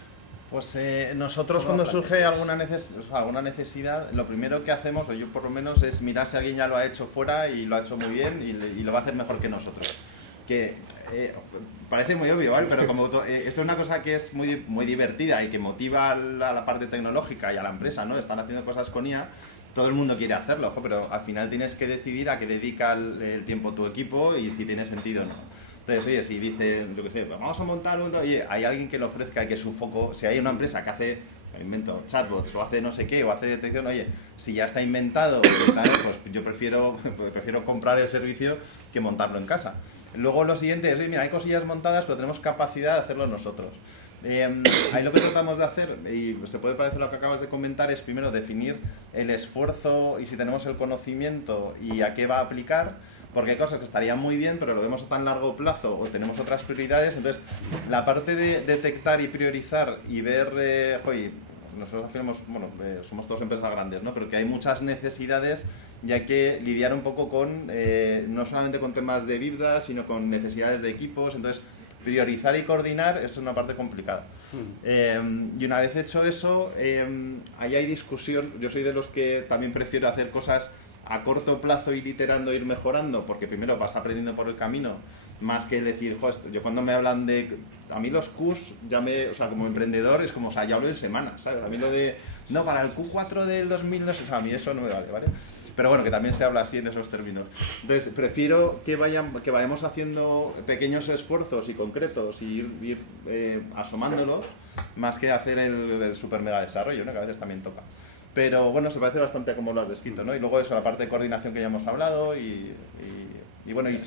Pues nosotros cuando surge alguna necesidad, lo primero que hacemos, o yo por lo menos, es mirar si alguien ya lo ha hecho fuera y lo ha hecho muy bien y lo va a hacer mejor que nosotros. Que parece muy obvio, ¿vale? Pero como esto es una cosa que es muy, muy divertida y que motiva a la parte tecnológica y a la empresa, ¿no? Están haciendo cosas con IA, todo el mundo quiere hacerlo, pero al final tienes que decidir a qué dedica el tiempo tu equipo y si tiene sentido o no. Entonces, oye, si dice, yo qué sé, vamos a montar oye, hay alguien que lo ofrezca y que su foco, si hay una empresa que hace, invento, chatbots o hace no sé qué, o hace detección, oye, si ya está inventado, pues yo prefiero comprar el servicio que montarlo en casa. Luego lo siguiente es, oye, mira, hay cosillas montadas, pero tenemos capacidad de hacerlo nosotros. Ahí lo que tratamos de hacer, y se puede parecer lo que acabas de comentar, es primero definir el esfuerzo y si tenemos el conocimiento y a qué va a aplicar, porque hay cosas que estarían muy bien, pero lo vemos a tan largo plazo o tenemos otras prioridades. Entonces, la parte de detectar y priorizar y ver, oye, nosotros afirmamos, bueno, somos todos empresas grandes, ¿no? Pero que hay muchas necesidades y hay que lidiar un poco con, no solamente con temas de EBITDA, sino con necesidades de equipos. Entonces, priorizar y coordinar es una parte complicada. Y una vez hecho eso, ahí hay discusión. Yo soy de los que también prefiero hacer cosas a corto plazo, ir iterando, ir mejorando, porque primero vas aprendiendo por el camino, más que decir, jo, yo cuando me hablan de... A mí los Qs, o sea, como emprendedor, es como, o sea, ya hablo en semanas, ¿sabes? A mí lo de, no, para el Q4 del 2000, no sé, o sea, a mí eso no me vale, ¿vale? Pero bueno, que también se habla así en esos términos. Entonces, prefiero que vayamos haciendo pequeños esfuerzos y concretos y ir asomándolos, más que hacer el super mega desarrollo, ¿no? Que a veces también toca. Pero bueno, se parece bastante a como lo has descrito, ¿no? Y luego eso, la parte de coordinación que ya hemos hablado y bueno, y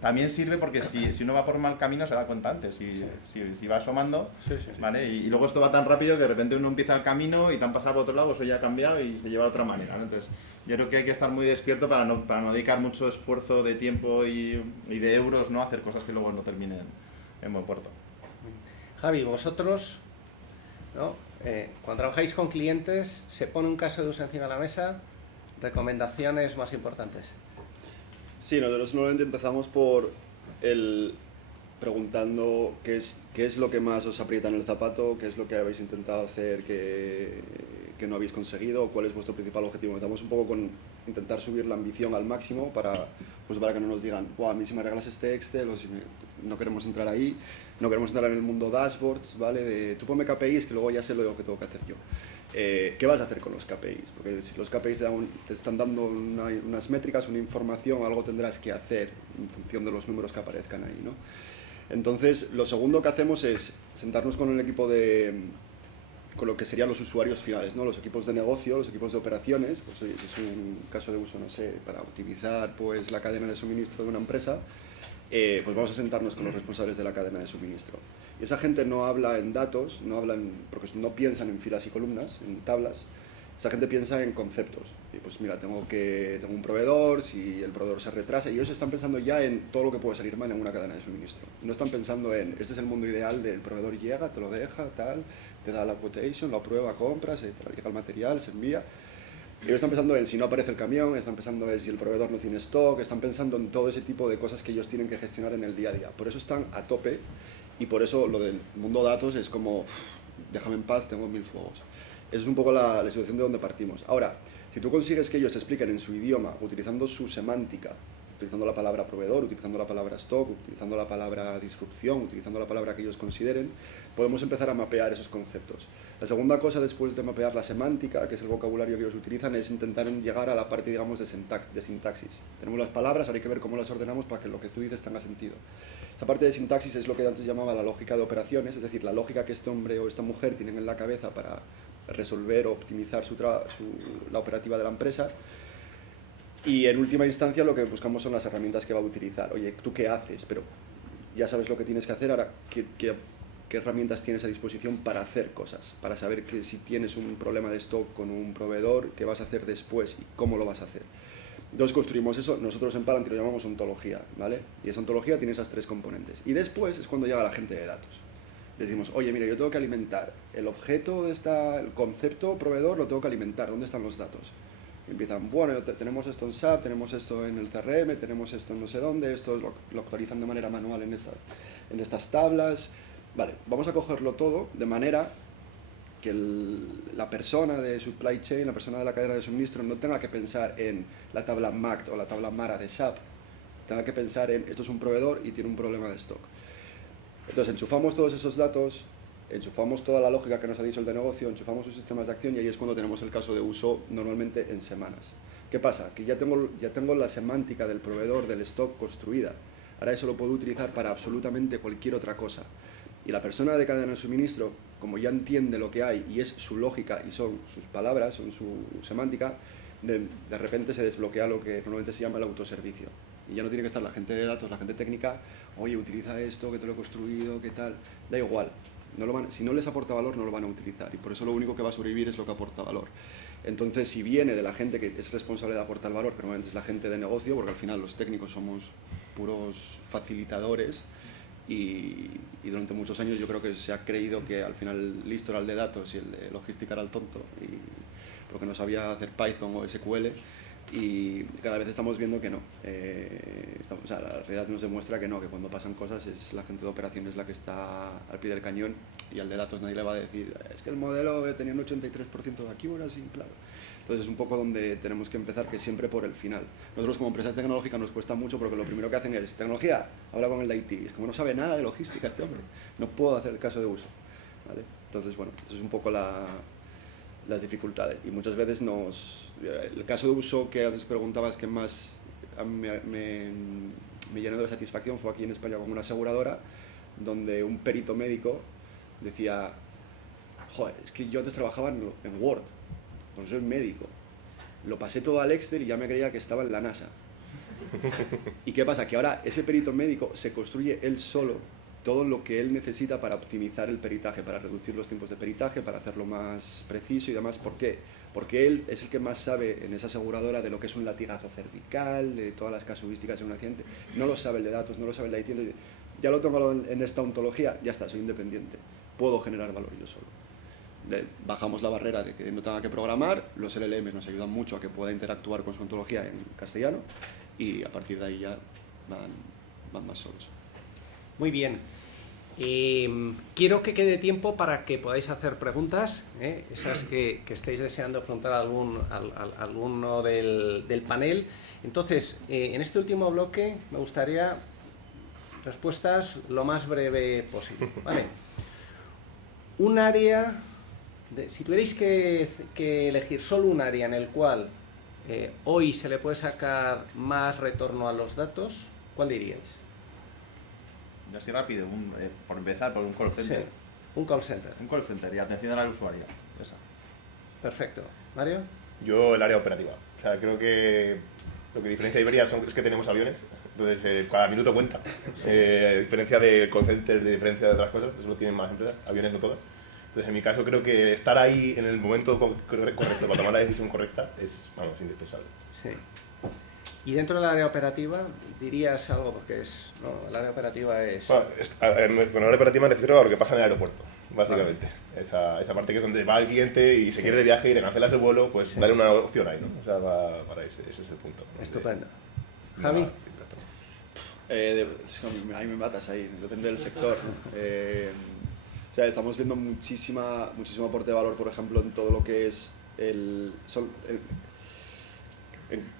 también sirve porque si uno va por mal camino se da cuenta antes, si va asomando, ¿vale? Y luego esto va tan rápido que de repente uno empieza el camino y te han pasado por otro lado, eso ya ha cambiado y se lleva de otra manera, ¿no? Entonces, yo creo que hay que estar muy despierto para no dedicar mucho esfuerzo de tiempo y de euros, ¿no? A hacer cosas que luego no terminen en buen puerto. Javi, vosotros, ¿no? Cuando trabajáis con clientes, se pone un caso de uso encima de la mesa, recomendaciones más importantes. Sí, nosotros normalmente empezamos por preguntando qué es lo que más os aprieta en el zapato, qué es lo que habéis intentado hacer que no habéis conseguido, cuál es vuestro principal objetivo. Empezamos un poco con intentar subir la ambición al máximo para que no nos digan, a mí si me regalas este Excel o si no queremos entrar ahí, no queremos entrar en el mundo dashboards, ¿vale? De tú ponme KPIs que luego ya sé lo que tengo que hacer yo. ¿Qué vas a hacer con los KPIs? Porque si los KPIs te están dando unas métricas, una información, algo tendrás que hacer en función de los números que aparezcan ahí, ¿no? Entonces, lo segundo que hacemos es sentarnos con el equipo con lo que serían los usuarios finales, ¿no? Los equipos de negocio, los equipos de operaciones, pues oye, si es un caso de uso, no sé, para optimizar pues, la cadena de suministro de una empresa, pues vamos a sentarnos con los responsables de la cadena de suministro. Y esa gente no habla en datos, porque no piensan en filas y columnas, en tablas, esa gente piensa en conceptos. Y pues mira, tengo un proveedor, si el proveedor se retrasa, y ellos están pensando ya en todo lo que puede salir mal en una cadena de suministro. No están pensando en, este es el mundo ideal del proveedor llega, te lo deja, tal, te da la quotation, lo aprueba, compras, te llega el material, se envía. Ellos están pensando en si no aparece el camión, están pensando en si el proveedor no tiene stock, están pensando en todo ese tipo de cosas que ellos tienen que gestionar en el día a día. Por eso están a tope y por eso lo del mundo datos es como, déjame en paz, tengo 1000 fuegos. Esa es un poco la situación de donde partimos. Ahora, si tú consigues que ellos expliquen en su idioma, utilizando su semántica, utilizando la palabra proveedor, utilizando la palabra stock, utilizando la palabra disrupción, utilizando la palabra que ellos consideren, podemos empezar a mapear esos conceptos. La segunda cosa después de mapear la semántica, que es el vocabulario que ellos utilizan, es intentar llegar a la parte, digamos, de sintaxis. Tenemos las palabras, ahora hay que ver cómo las ordenamos para que lo que tú dices tenga sentido. Esa parte de sintaxis es lo que antes llamaba la lógica de operaciones, es decir, la lógica que este hombre o esta mujer tienen en la cabeza para resolver o optimizar la operativa de la empresa. Y en última instancia lo que buscamos son las herramientas que va a utilizar. Oye, ¿tú qué haces? Pero ya sabes lo que tienes que hacer, ahora ¿qué herramientas tienes a disposición para hacer cosas? Para saber que si tienes un problema de stock con un proveedor, ¿qué vas a hacer después y cómo lo vas a hacer? Entonces construimos eso, nosotros en Palantir lo llamamos ontología, ¿vale? Y esa ontología tiene esas tres componentes. Y después es cuando llega la gente de datos. Les decimos, oye, mira, yo tengo que alimentar el objeto el concepto proveedor, lo tengo que alimentar, ¿dónde están los datos? Y empiezan, bueno, tenemos esto en SAP, tenemos esto en el CRM, tenemos esto en no sé dónde, esto lo actualizan de manera manual en estas tablas. Vale, vamos a cogerlo todo de manera que la persona de supply chain, la persona de la cadena de suministro, no tenga que pensar en la tabla MACT o la tabla MARA de SAP, tenga que pensar en, esto es un proveedor y tiene un problema de stock. Entonces enchufamos todos esos datos, enchufamos toda la lógica que nos ha dicho el de negocio, enchufamos sus sistemas de acción y ahí es cuando tenemos el caso de uso normalmente en semanas. ¿Qué pasa? Que ya tengo la semántica del proveedor, del stock construida. Ahora eso lo puedo utilizar para absolutamente cualquier otra cosa. Y la persona de cadena de suministro, como ya entiende lo que hay y es su lógica y son sus palabras, son su semántica, de repente se desbloquea lo que normalmente se llama el autoservicio. Y ya no tiene que estar la gente de datos, la gente técnica, oye, utiliza esto, que te lo he construido, qué tal. Da igual. Si no les aporta valor, no lo van a utilizar. Y por eso lo único que va a sobrevivir es lo que aporta valor. Entonces, si viene de la gente que es responsable de aportar valor, que normalmente es la gente de negocio, porque al final los técnicos somos puros facilitadores, y durante muchos años yo creo que se ha creído que al final listo era el de datos y el de logística era el tonto, porque no sabía hacer Python o SQL, y cada vez estamos viendo que no. O sea, la realidad nos demuestra que no, que cuando pasan cosas es la gente de operaciones la que está al pie del cañón, y al de datos nadie le va a decir, es que el modelo tenía un 83% de accuracy, claro. Entonces es un poco donde tenemos que empezar, que siempre por el final. Nosotros como empresa tecnológica nos cuesta mucho porque lo primero que hacen es, tecnología, habla con el de IT, es como no sabe nada de logística este hombre, no puedo hacer el caso de uso, ¿vale? Entonces bueno, eso es un poco las dificultades, y muchas veces el caso de uso que antes preguntabas que más me llenó de satisfacción fue aquí en España con una aseguradora, donde un perito médico decía, joder, es que yo antes trabajaba en Word, pues soy médico, lo pasé todo al Excel y ya me creía que estaba en la NASA. ¿Y qué pasa? Que ahora ese perito médico se construye él solo todo lo que él necesita para optimizar el peritaje, para reducir los tiempos de peritaje, para hacerlo más preciso y demás. ¿Por qué? Porque él es el que más sabe en esa aseguradora de lo que es un latigazo cervical, de todas las casuísticas de un accidente. No lo sabe el de datos, no lo sabe el de IT. Entonces, ya lo tengo en esta ontología, ya está, soy independiente. Puedo generar valor yo solo. Bajamos la barrera de que no tenga que programar, los LLM nos ayudan mucho a que pueda interactuar con su ontología en castellano, y a partir de ahí ya van más solos. Muy bien. Quiero que quede tiempo para que podáis hacer preguntas, esas que estéis deseando preguntar a alguno del panel. Entonces, en este último bloque me gustaría respuestas lo más breve posible, ¿vale? Un área, si tuvierais que elegir solo un área en el cual hoy se le puede sacar más retorno a los datos, ¿cuál diríais? Así rápido, por empezar, por un call center. Sí, un call center. Un call center y atención al usuario. Esa. Perfecto. ¿Mario? Yo el área operativa. O sea, creo que lo que diferencia de Iberia es que tenemos aviones, entonces cada minuto cuenta. Sí. A diferencia del call center, de diferencia de otras cosas, eso lo tienen más empresas, aviones no todas. Entonces, en mi caso, creo que estar ahí en el momento correcto para tomar la decisión correcta es, vamos, indispensable. Sí. Y dentro del área operativa, dirías algo, porque el área operativa es... Bueno, con la área operativa me refiero a lo que pasa en el aeropuerto, básicamente. Vale. Esa parte que es donde va el cliente y se quiere de viaje y le cancelas el vuelo, pues dale una opción ahí, ¿no? O sea, para ese es el punto, ¿no? Estupendo. Javi. A mí me matas ahí, depende del sector. O sea, estamos viendo muchísimo aporte de valor, por ejemplo, en todo lo que es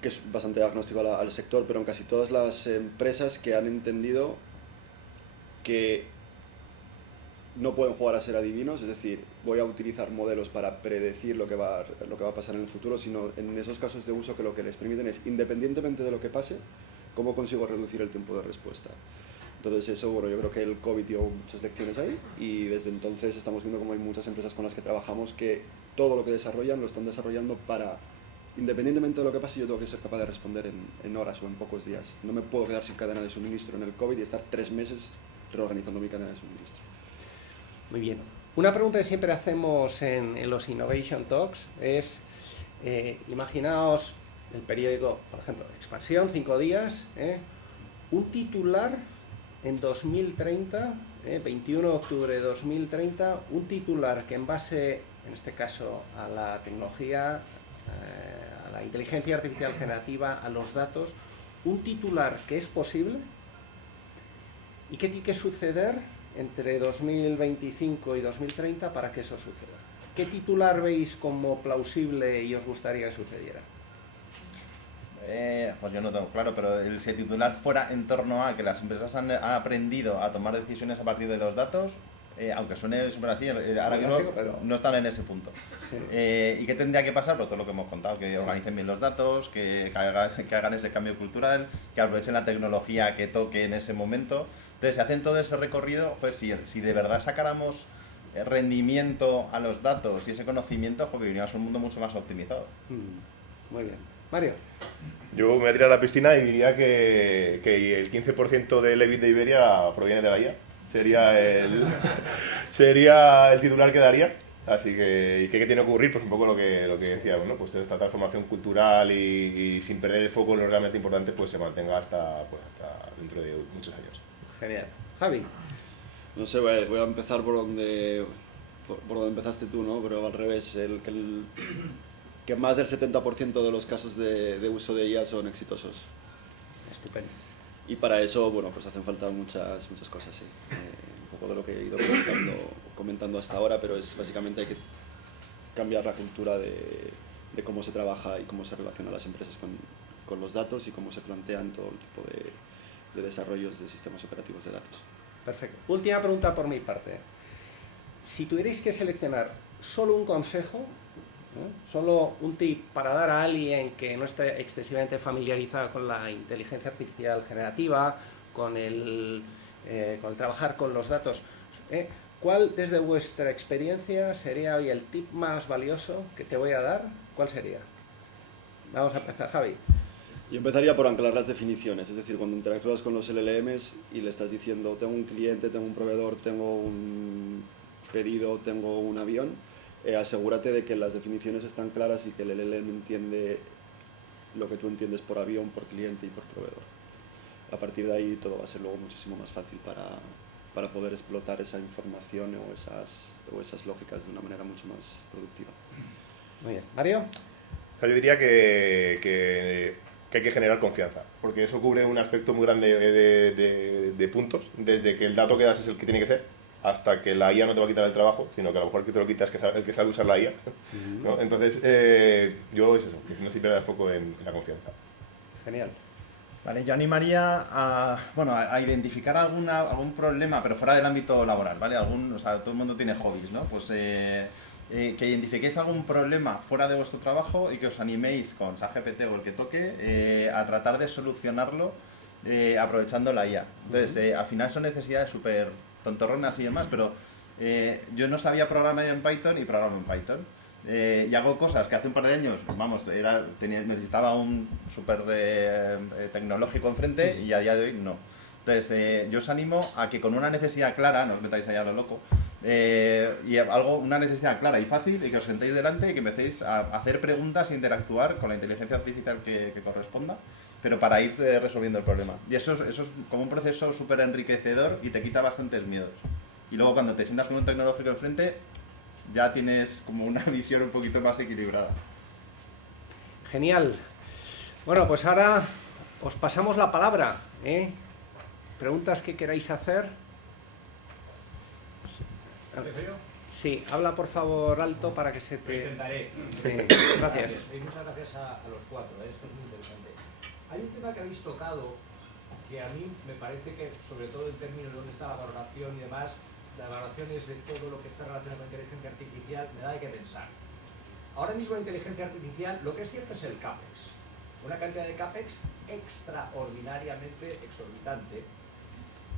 que es bastante agnóstico al sector, pero en casi todas las empresas que han entendido que no pueden jugar a ser adivinos, es decir, voy a utilizar modelos para predecir lo que va a pasar en el futuro, sino en esos casos de uso que lo que les permiten es, independientemente de lo que pase, cómo consigo reducir el tiempo de respuesta. Entonces eso, bueno, yo creo que el COVID dio muchas lecciones ahí, y desde entonces estamos viendo como hay muchas empresas con las que trabajamos que todo lo que desarrollan lo están desarrollando para, independientemente de lo que pase, yo tengo que ser capaz de responder en horas o en pocos días. No me puedo quedar sin cadena de suministro en el COVID y estar 3 meses reorganizando mi cadena de suministro. Muy bien. Una pregunta que siempre hacemos en los Innovation Talks es, imaginaos el periódico, por ejemplo, Expansión, 5 días, un titular en 2030, 21 de octubre de 2030, un titular que en base, en este caso, a la tecnología, a la inteligencia artificial generativa, a los datos, un titular que es posible y qué tiene que suceder entre 2025 y 2030 para que eso suceda. ¿Qué titular veis como plausible y os gustaría que sucediera? Pues yo no tengo claro, pero si el titular fuera en torno a que las empresas han aprendido a tomar decisiones a partir de los datos, aunque suene súper así, ahora mismo no están en ese punto. Sí. ¿Y qué tendría que pasar? Pues todo lo que hemos contado, que organicen bien los datos, que hagan ese cambio cultural, que aprovechen la tecnología que toque en ese momento. Entonces, si hacen todo ese recorrido, pues si de verdad sacáramos rendimiento a los datos y ese conocimiento, viviríamos un mundo mucho más optimizado. Muy bien. Mario. Yo me voy a tirar a la piscina y diría que el 15% del EBIT de Iberia proviene de la IA. Sería el titular que daría. Así que, ¿y qué tiene que ocurrir? Pues un poco lo que decíamos, ¿no? Pues esta transformación cultural y sin perder el foco en lo realmente importante, pues se mantenga hasta dentro de muchos años. Genial. Javi. No sé, voy a empezar por donde empezaste tú, ¿no? Pero al revés, que más del 70% de los casos de uso de IA son exitosos. Estupendo. Y para eso, bueno, pues hacen falta muchas cosas, sí. Un poco de lo que he ido comentando hasta ahora, pero básicamente hay que cambiar la cultura de cómo se trabaja y cómo se relacionan las empresas con los datos y cómo se plantean todo el tipo de desarrollos de sistemas operativos de datos. Perfecto. Última pregunta por mi parte. Si tuvierais que seleccionar solo un consejo, solo un tip para dar a alguien que no esté excesivamente familiarizado con la inteligencia artificial generativa, con el trabajar con los datos, ¿cuál desde vuestra experiencia sería hoy el tip más valioso que te voy a dar? ¿Cuál sería? Vamos a empezar, Javi. Yo empezaría por anclar las definiciones, es decir, cuando interactúas con los LLMs y le estás diciendo tengo un cliente, tengo un proveedor, tengo un pedido, tengo un avión, asegúrate de que las definiciones están claras y que el LLM entiende lo que tú entiendes por avión, por cliente y por proveedor. A partir de ahí todo va a ser luego muchísimo más fácil para poder explotar esa información o esas lógicas de una manera mucho más productiva. Muy bien. ¿Mario? Yo diría que hay que generar confianza, porque eso cubre un aspecto muy grande de puntos, desde que el dato que das es el que tiene que ser, hasta que la IA no te va a quitar el trabajo, sino que a lo mejor el que te lo quita es el que sabe usar la IA. ¿No? Entonces, yo es eso, que si no se pierde el foco en la confianza. Genial. Vale, yo animaría a identificar algún problema, pero fuera del ámbito laboral, ¿vale? Todo el mundo tiene hobbies, ¿no? Pues que identifiquéis algún problema fuera de vuestro trabajo y que os animéis con ChatGPT o el que toque a tratar de solucionarlo aprovechando la IA. Entonces, al final son necesidades súper tontorronas y demás, pero yo no sabía programar en Python y programo en Python. Y hago cosas que hace un par de años, necesitaba un súper tecnológico enfrente y a día de hoy no. Entonces, yo os animo a que con una necesidad clara, no os metáis allá a lo loco, una necesidad clara y fácil, y que os sentéis delante y que empecéis a hacer preguntas e interactuar con la inteligencia artificial que corresponda, pero para ir resolviendo el problema. Y eso es como un proceso súper enriquecedor y te quita bastantes miedos. Y luego cuando te sientas con un tecnológico enfrente, ya tienes como una visión un poquito más equilibrada. Genial. Bueno, pues ahora os pasamos la palabra. Preguntas que queráis hacer. Sí, habla por favor alto para que se te... Lo intentaré. Sí, gracias. Y muchas gracias a los cuatro, esto es muy interesante. Hay un tema que habéis tocado que a mí me parece que, sobre todo en términos de dónde está la valoración y demás, la valoración es de todo lo que está relacionado con inteligencia artificial, me da que pensar. Ahora mismo la inteligencia artificial, lo que es cierto es el CAPEX. Una cantidad de CAPEX extraordinariamente exorbitante.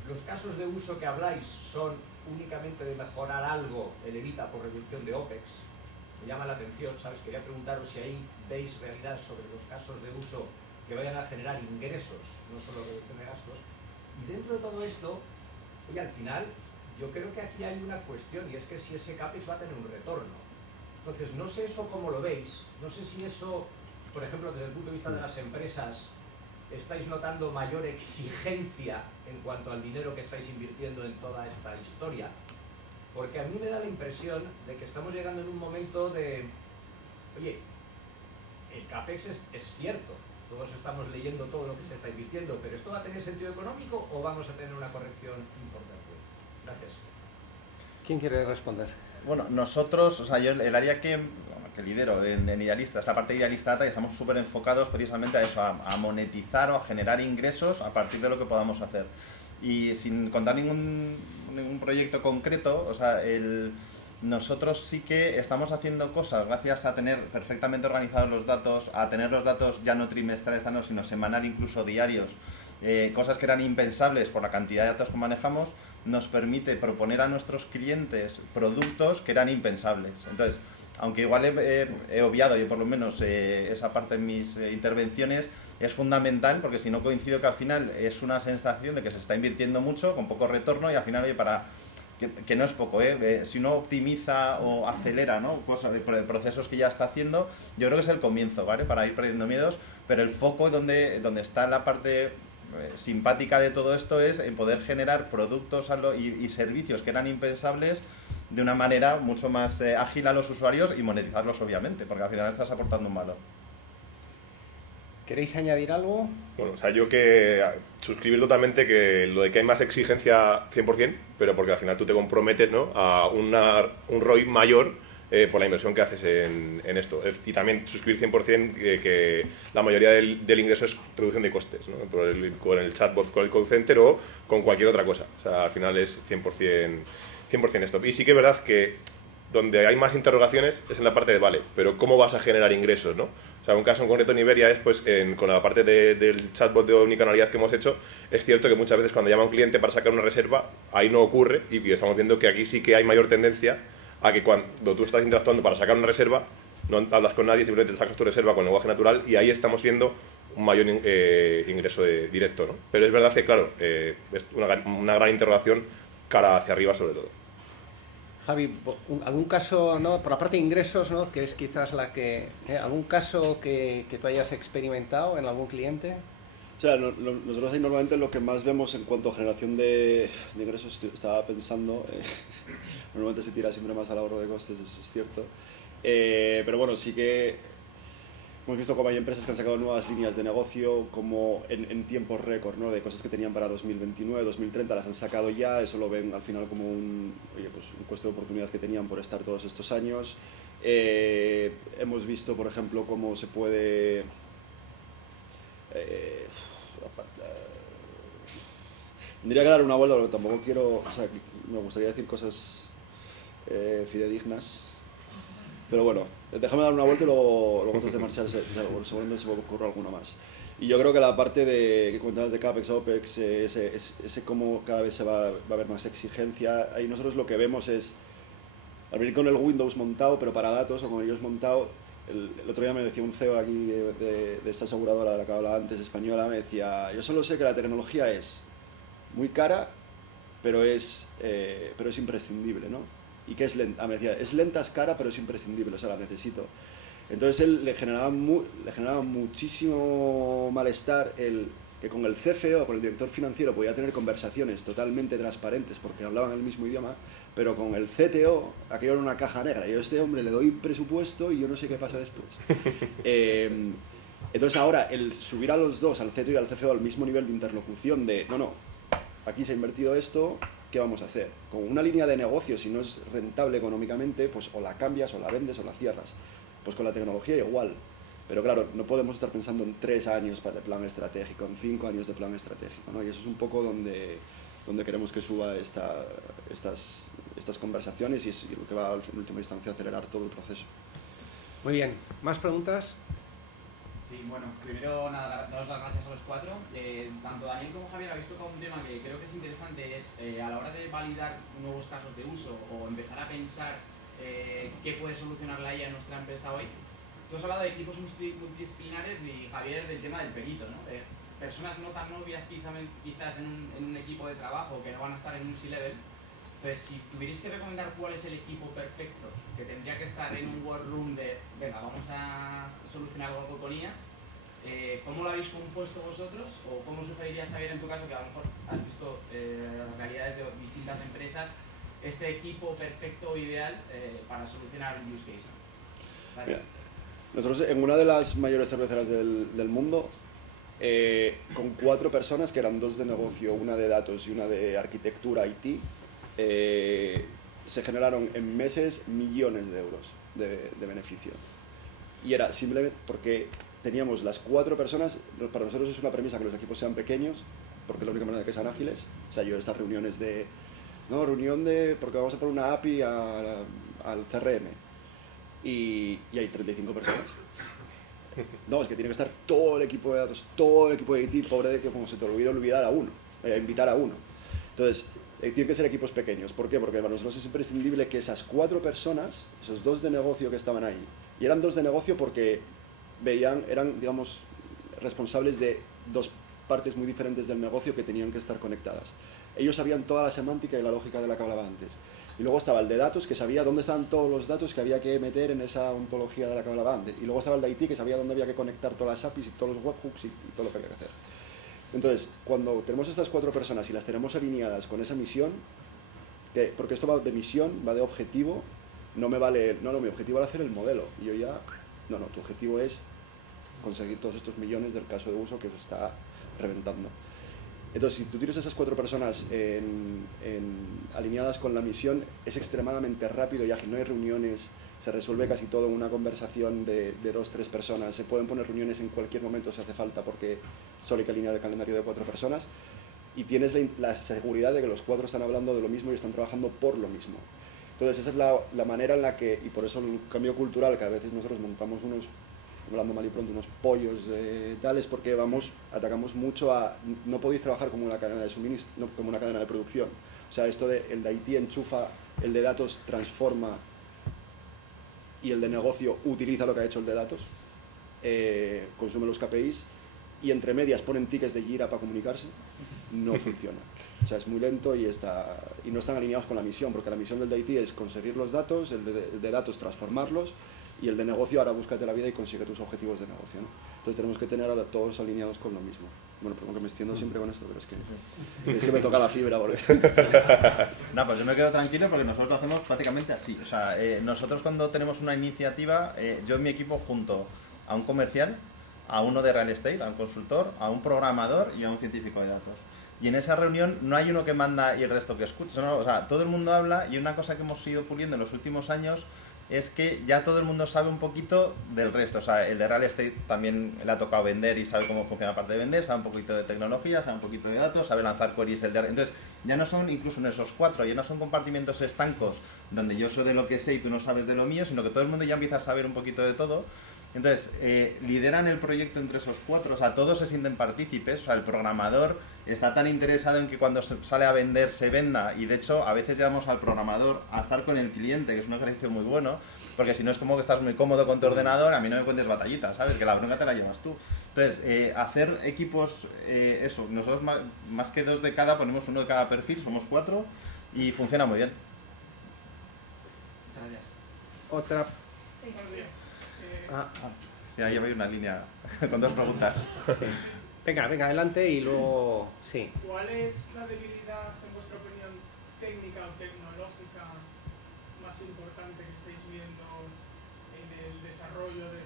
Los casos de uso que habláis son únicamente de mejorar algo el evita por reducción de OPEX. Me llama la atención, ¿sabes? Quería preguntaros si ahí veis realidad sobre los casos de uso que vayan a generar ingresos, no solo reducción de gastos. Y dentro de todo esto, y al final, yo creo que aquí hay una cuestión, y es que si ese CAPEX va a tener un retorno. Entonces, no sé eso cómo lo veis, no sé si eso, por ejemplo, desde el punto de vista de las empresas, estáis notando mayor exigencia en cuanto al dinero que estáis invirtiendo en toda esta historia, porque a mí me da la impresión de que estamos llegando en un momento de, oye, el CAPEX es cierto, todos estamos leyendo todo lo que se está invirtiendo, pero ¿esto va a tener sentido económico o vamos a tener una corrección importante? Gracias. ¿Quién quiere responder? Bueno, nosotros, yo el área que lidero en Idealista es la parte de Idealista Data, y estamos súper enfocados precisamente a eso, a monetizar o a generar ingresos a partir de lo que podamos hacer. Y sin contar ningún proyecto concreto, nosotros sí que estamos haciendo cosas gracias a tener perfectamente organizados los datos, a tener los datos ya no trimestrales, sino semanal, incluso diarios, cosas que eran impensables por la cantidad de datos que manejamos, nos permite proponer a nuestros clientes productos que eran impensables. Entonces, aunque igual he obviado yo por lo menos esa parte en mis intervenciones, es fundamental porque si no coincido que al final es una sensación de que se está invirtiendo mucho con poco retorno y al final, oye, que no es poco, si uno optimiza o acelera, ¿no?, cosas, procesos que ya está haciendo, yo creo que es el comienzo, ¿vale?, para ir perdiendo miedos, pero el foco donde está la parte simpática de todo esto es en poder generar productos y servicios que eran impensables de una manera mucho más ágil a los usuarios y monetizarlos, obviamente, porque al final estás aportando un valor. ¿Queréis añadir algo? Bueno, o sea, yo que suscribir totalmente que lo de que hay más exigencia 100%, pero porque al final tú te comprometes, ¿no?, a un ROI mayor por la inversión que haces en esto. Y también suscribir 100% que la mayoría del ingreso es reducción de costes, ¿no?, con el chatbot, con el call center o con cualquier otra cosa. O sea, al final es 100% esto. Y sí que es verdad que donde hay más interrogaciones es en la parte de, vale, pero ¿cómo vas a generar ingresos, no? O sea, un caso en concreto en Iberia es, pues, con la parte del chatbot de omnicanalidad que hemos hecho, es cierto que muchas veces cuando llama un cliente para sacar una reserva, ahí no ocurre, y estamos viendo que aquí sí que hay mayor tendencia a que cuando tú estás interactuando para sacar una reserva, no hablas con nadie, simplemente sacas tu reserva con lenguaje natural, y ahí estamos viendo un mayor ingreso directo, ¿no? Pero es verdad que, claro, es una gran interrogación cara hacia arriba sobre todo. Javi, ¿algún caso, no, por la parte de ingresos, ¿no?, que es quizás la que... ¿algún caso que tú hayas experimentado en algún cliente? O sea, nosotros ahí normalmente lo que más vemos en cuanto a generación de ingresos, estaba pensando, normalmente se tira siempre más al ahorro de costes, eso es cierto. Pero bueno, sí que hemos visto como hay empresas que han sacado nuevas líneas de negocio como en tiempos récord, ¿no?, de cosas que tenían para 2029, 2030, las han sacado ya, eso lo ven al final como un coste de oportunidad que tenían por estar todos estos años. Hemos visto, por ejemplo, cómo se puede... tendría que dar una vuelta, pero tampoco quiero... O sea, me gustaría decir cosas fidedignas. Pero bueno, déjame dar una vuelta y luego antes de marchar seguramente se me ocurre alguna más. Y yo creo que la parte que comentabas de CAPEX, OPEX, ese cómo cada vez va a haber más exigencia, ahí nosotros lo que vemos es, al venir con el Windows montado, pero para datos, o con ellos montado, el otro día me decía un CEO aquí de esta aseguradora de la que hablaba antes, española, me decía, yo solo sé que la tecnología es muy cara, pero es imprescindible, ¿no? Y que es lenta, me decía, es lenta, es cara, pero es imprescindible, o sea, la necesito. Entonces él le generaba muchísimo malestar que con el CFO, con el director financiero, podía tener conversaciones totalmente transparentes porque hablaban el mismo idioma, pero con el CTO, aquello era una caja negra. Yo a este hombre le doy un presupuesto y yo no sé qué pasa después. Entonces ahora, el subir a los dos, al CTO y al CFO, al mismo nivel de interlocución de, no, aquí se ha invertido esto, ¿qué vamos a hacer? Con una línea de negocio, si no es rentable económicamente, pues o la cambias, o la vendes, o la cierras. Pues con la tecnología igual. Pero claro, no podemos estar pensando en 3 años de plan estratégico, en 5 años de plan estratégico, ¿no? Y eso es un poco donde queremos que suba estas conversaciones y es lo que va en última instancia a acelerar todo el proceso. Muy bien. ¿Más preguntas? Sí, bueno, primero nada, daros las gracias a los cuatro. Tanto Daniel como Javier habéis tocado un tema que creo que es interesante, es a la hora de validar nuevos casos de uso o empezar a pensar qué puede solucionar la IA en nuestra empresa hoy. Tú has hablado de equipos multidisciplinares y Javier del tema del perito, ¿no? Personas no tan obvias quizás en un equipo de trabajo que no van a estar en un C-level. Pues si tuvierais que recomendar cuál es el equipo perfecto que tendría que estar en un workroom de, venga, vamos a solucionar algo con IA, ¿cómo lo habéis compuesto vosotros? ¿O cómo sugerirías, Javier, en tu caso, que a lo mejor has visto realidades de distintas empresas, este equipo perfecto o ideal para solucionar un use case? Gracias. Mira, nosotros en una de las mayores cerveceras del mundo, con 4 personas, que eran 2 de negocio, una de datos y una de arquitectura IT, se generaron en meses millones de euros de beneficio. Y era simplemente porque teníamos las 4 personas. Para nosotros es una premisa que los equipos sean pequeños, porque es la única manera de que sean ágiles. O sea, yo estas reuniones porque vamos a poner una API al CRM y hay 35 personas. No, es que tiene que estar todo el equipo de datos, todo el equipo de IT, pobre de que como se te olvida olvidar a uno, invitar a uno. Entonces, tienen que ser equipos pequeños. ¿Por qué? Porque para nosotros es imprescindible que esas 4 personas, esos 2 de negocio que estaban ahí, y eran 2 de negocio porque eran, digamos, responsables de 2 partes muy diferentes del negocio que tenían que estar conectadas. Ellos sabían toda la semántica y la lógica de la que hablaba antes. Y luego estaba el de datos, que sabía dónde estaban todos los datos que había que meter en esa ontología de la que hablaba antes. Y luego estaba el de IT, que sabía dónde había que conectar todas las APIs y todos los webhooks y todo lo que había que hacer. Entonces, cuando tenemos estas 4 personas y las tenemos alineadas con esa misión, porque esto va de misión, va de objetivo, no me vale, no, mi objetivo era hacer el modelo. Y yo ya, no, tu objetivo es conseguir todos estos millones del caso de uso que se está reventando. Entonces, si tú tienes esas 4 personas alineadas con la misión, es extremadamente rápido y ágil. No hay reuniones, se resuelve casi todo en una conversación de 2-3 personas. Se pueden poner reuniones en cualquier momento si hace falta, porque solo hay que alinear el calendario de 4 personas. Y tienes la seguridad de que los 4 están hablando de lo mismo y están trabajando por lo mismo. Entonces, esa es la manera en la que, y por eso el cambio cultural, que a veces nosotros montamos hablando mal y pronto, unos pollos tales, porque atacamos mucho a, no podéis trabajar como una cadena de suministro, no, como una cadena de producción. O sea, esto de el de IT enchufa, el de datos transforma y el de negocio utiliza lo que ha hecho el de datos, consume los KPIs y entre medias ponen tickets de Jira para comunicarse, no funciona. O sea, es muy lento y no están alineados con la misión, porque la misión del de IT es conseguir los datos, el de datos transformarlos, y el de negocio ahora búscate la vida y consigue tus objetivos de negocio, ¿no? Entonces tenemos que tener a todos alineados con lo mismo. Bueno, perdón que me extiendo siempre con esto, pero es que me toca la fibra. Porque... No, pues yo me quedo tranquilo porque nosotros lo hacemos prácticamente así. O sea, nosotros cuando tenemos una iniciativa, yo en mi equipo junto a un comercial, a uno de real estate, a un consultor, a un programador y a un científico de datos. Y en esa reunión no hay uno que manda y el resto que escucha, ¿no? O sea, todo el mundo habla y una cosa que hemos ido puliendo en los últimos años es que ya todo el mundo sabe un poquito del resto. O sea, el de real estate también le ha tocado vender y sabe cómo funciona la parte de vender, sabe un poquito de tecnología, sabe un poquito de datos, sabe lanzar queries. Entonces, ya no son, incluso en esos 4, ya no son compartimentos estancos donde yo sé de lo que sé y tú no sabes de lo mío, sino que todo el mundo ya empieza a saber un poquito de todo. Entonces, lideran el proyecto entre esos 4, o sea, todos se sienten partícipes, o sea, el programador está tan interesado en que cuando sale a vender se venda, y de hecho a veces llevamos al programador a estar con el cliente, que es un ejercicio muy bueno, porque si no es como que estás muy cómodo con tu ordenador, a mí no me cuentes batallitas, ¿sabes? Que la bronca te la llevas tú. Entonces, hacer equipos, eso, nosotros más que 2 de cada, ponemos 1 de cada perfil, somos 4, y funciona muy bien. Muchas gracias. Otra... Sí, Sí, ahí hay una línea con 2 preguntas. Sí. Venga, adelante y luego... Sí. ¿Cuál es la debilidad, en vuestra opinión, técnica o tecnológica más importante que estáis viendo en el desarrollo de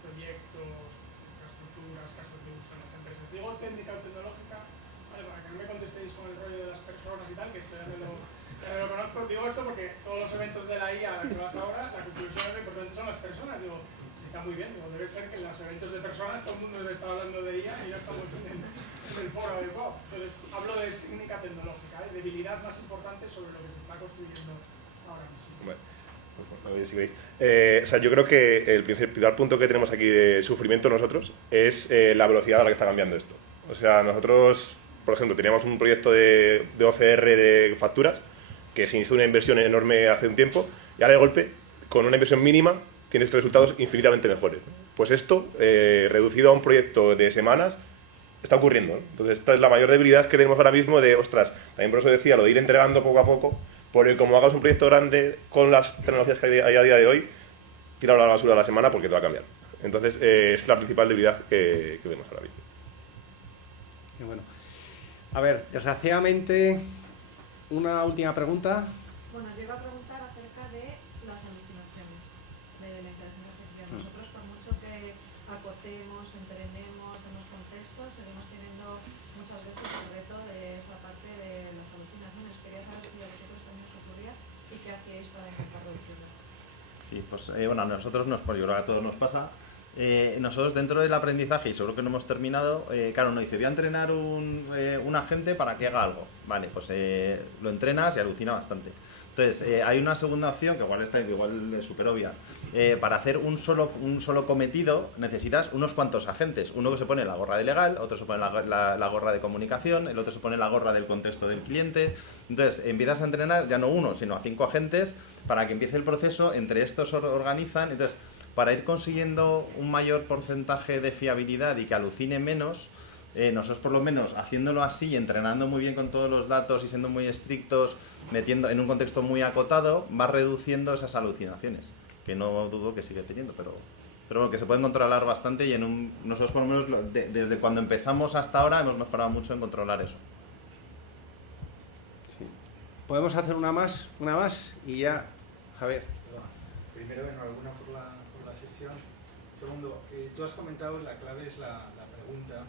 proyectos, infraestructuras, casos de uso en las empresas? Digo técnica o tecnológica, vale, para que no me contestéis con el rollo de las personas y tal, que esto ya me lo conozco. Digo esto porque todos los eventos de la IA a la que vas ahora, la conclusión es que importante son las personas. Digo, está muy bien, digo, debe ser que en los eventos de personas todo el mundo debe estar hablando de IA y no estamos en el foro adecuado. Entonces, hablo de técnica tecnológica, debilidad más importante sobre lo que se está construyendo ahora mismo. Bueno, pues, a ver si veis. O sea, yo creo que el principal punto que tenemos aquí de sufrimiento nosotros es la velocidad a la que está cambiando esto. O sea, nosotros, por ejemplo, teníamos un proyecto de OCR de facturas que se hizo una inversión enorme hace un tiempo y ahora de golpe, con una inversión mínima, tienes resultados infinitamente mejores. Pues esto, reducido a un proyecto de semanas, está ocurriendo, ¿no? Entonces esta es la mayor debilidad que tenemos ahora mismo de, ostras, también por eso decía, lo de ir entregando poco a poco, porque como hagas un proyecto grande con las tecnologías que hay a día de hoy, tíralo a la basura a la semana porque te va a cambiar. Entonces es la principal debilidad que vemos ahora mismo. Y bueno, a ver, desgraciadamente, una última pregunta. Bueno, yo iba a preguntar acerca de las alucinaciones de la inteligencia artificial. Nosotros, por mucho que acotemos, entrenemos, demos contextos, seguimos teniendo muchas veces el reto de esa parte de las alucinaciones. Quería saber si a vosotros también os ocurría y qué hacíais para intentar reducirlas. Sí, pues bueno, a nosotros yo creo que a todos nos pasa. nosotros dentro del aprendizaje, y seguro que no hemos terminado, claro, no dice, voy a entrenar un agente para que haga algo. Vale, pues lo entrenas y alucina bastante. Entonces, hay una segunda opción, que igual es súper obvia. Para hacer un solo cometido necesitas unos cuantos agentes. Uno que se pone la gorra de legal, otro se pone la gorra de comunicación, el otro se pone la gorra del contexto del cliente. Entonces, empiezas a entrenar ya no uno, sino a 5 agentes para que empiece el proceso, entre estos organizan. Entonces, para ir consiguiendo un mayor porcentaje de fiabilidad y que alucine menos, nosotros por lo menos haciéndolo así, entrenando muy bien con todos los datos y siendo muy estrictos, metiendo en un contexto muy acotado, va reduciendo esas alucinaciones, que no dudo que sigue teniendo, pero bueno, que se pueden controlar bastante y nosotros por lo menos desde cuando empezamos hasta ahora hemos mejorado mucho en controlar eso. Sí. Podemos hacer una más y ya, Javier. Primero, enhorabuena por la sesión. Segundo, tú has comentado la clave es la pregunta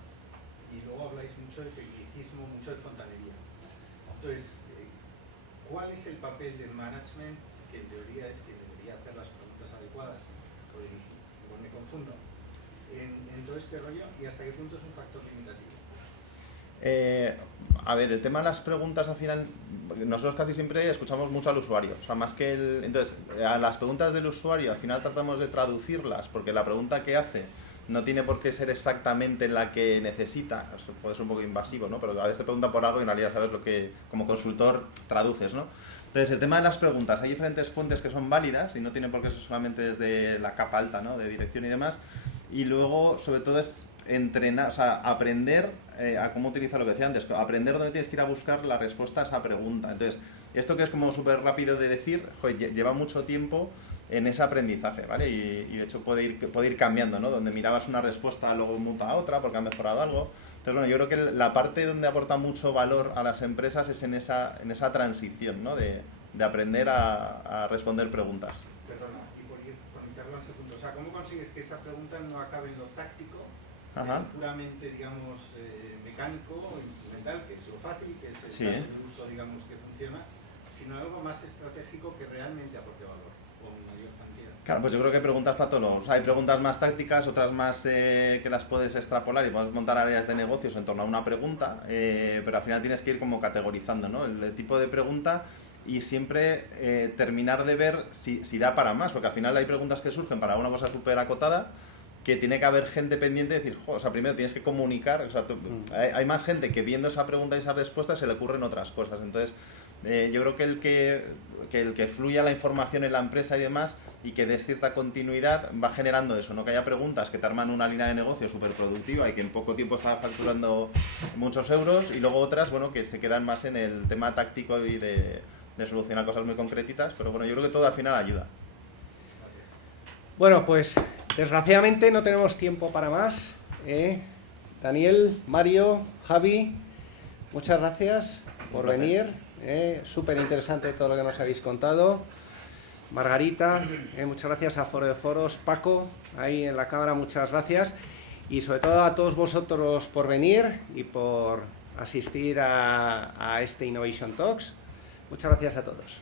y luego habláis mucho de tecnicismo, mucho de fontanería. Entonces, ¿cuál es el papel del management, que en teoría es que debería hacer las preguntas adecuadas, o dirigir, igual me confundo, en todo este rollo, y hasta qué punto es un factor limitativo? A ver, el tema de las preguntas al final, nosotros casi siempre escuchamos mucho al usuario, o sea, más que entonces, a las preguntas del usuario al final tratamos de traducirlas, porque la pregunta que hace no tiene por qué ser exactamente la que necesita, eso puede ser un poco invasivo, ¿no? Pero a veces te preguntan por algo y en realidad sabes lo que como consultor traduces, ¿no? Entonces, el tema de las preguntas, hay diferentes fuentes que son válidas y no tienen por qué ser solamente desde la capa alta, ¿no? De dirección y demás, y luego, sobre todo, es entrenar, o sea, aprender a cómo utilizar lo que decía antes, aprender dónde tienes que ir a buscar la respuesta a esa pregunta. Entonces, esto que es como súper rápido de decir, joder, lleva mucho tiempo en ese aprendizaje, ¿vale? Y de hecho puede ir cambiando, ¿no? Donde mirabas una respuesta, luego muta a otra porque ha mejorado algo. Entonces, bueno, yo creo que la parte donde aporta mucho valor a las empresas es en esa transición, ¿no? De aprender a responder preguntas. Perdona, y por conectarlo al segundo, o sea, ¿cómo consigues que esa pregunta no acabe en lo táctico, puramente, digamos, mecánico o instrumental, que es lo fácil, que es el caso de uso, digamos, que funciona, sino algo más estratégico que realmente aporte valor, con mayor cantidad? Claro, pues yo creo que hay preguntas para todos. O sea, hay preguntas más tácticas, otras más que las puedes extrapolar y puedes montar áreas de negocios en torno a una pregunta, pero al final tienes que ir como categorizando, ¿no? El tipo de pregunta y siempre terminar de ver si da para más, porque al final hay preguntas que surgen para una cosa súper acotada, que tiene que haber gente pendiente de decir, o sea, primero tienes que comunicar, o sea, hay más gente que viendo esa pregunta y esa respuesta se le ocurren otras cosas. Entonces, yo creo que el que fluya la información en la empresa y demás y que des cierta continuidad va generando eso, ¿no? Que haya preguntas que te arman una línea de negocio súper productiva y que en poco tiempo está facturando muchos euros, y luego otras, bueno, que se quedan más en el tema táctico y de solucionar cosas muy concretitas, pero bueno, yo creo que todo al final ayuda. Bueno, pues desgraciadamente no tenemos tiempo para más. Daniel, Mario, Javi, muchas gracias por venir. Súper interesante todo lo que nos habéis contado. Margarita, muchas gracias a Foro de Foros. Paco, ahí en la cámara, muchas gracias. Y sobre todo a todos vosotros por venir y por asistir a este Innovation Talks. Muchas gracias a todos.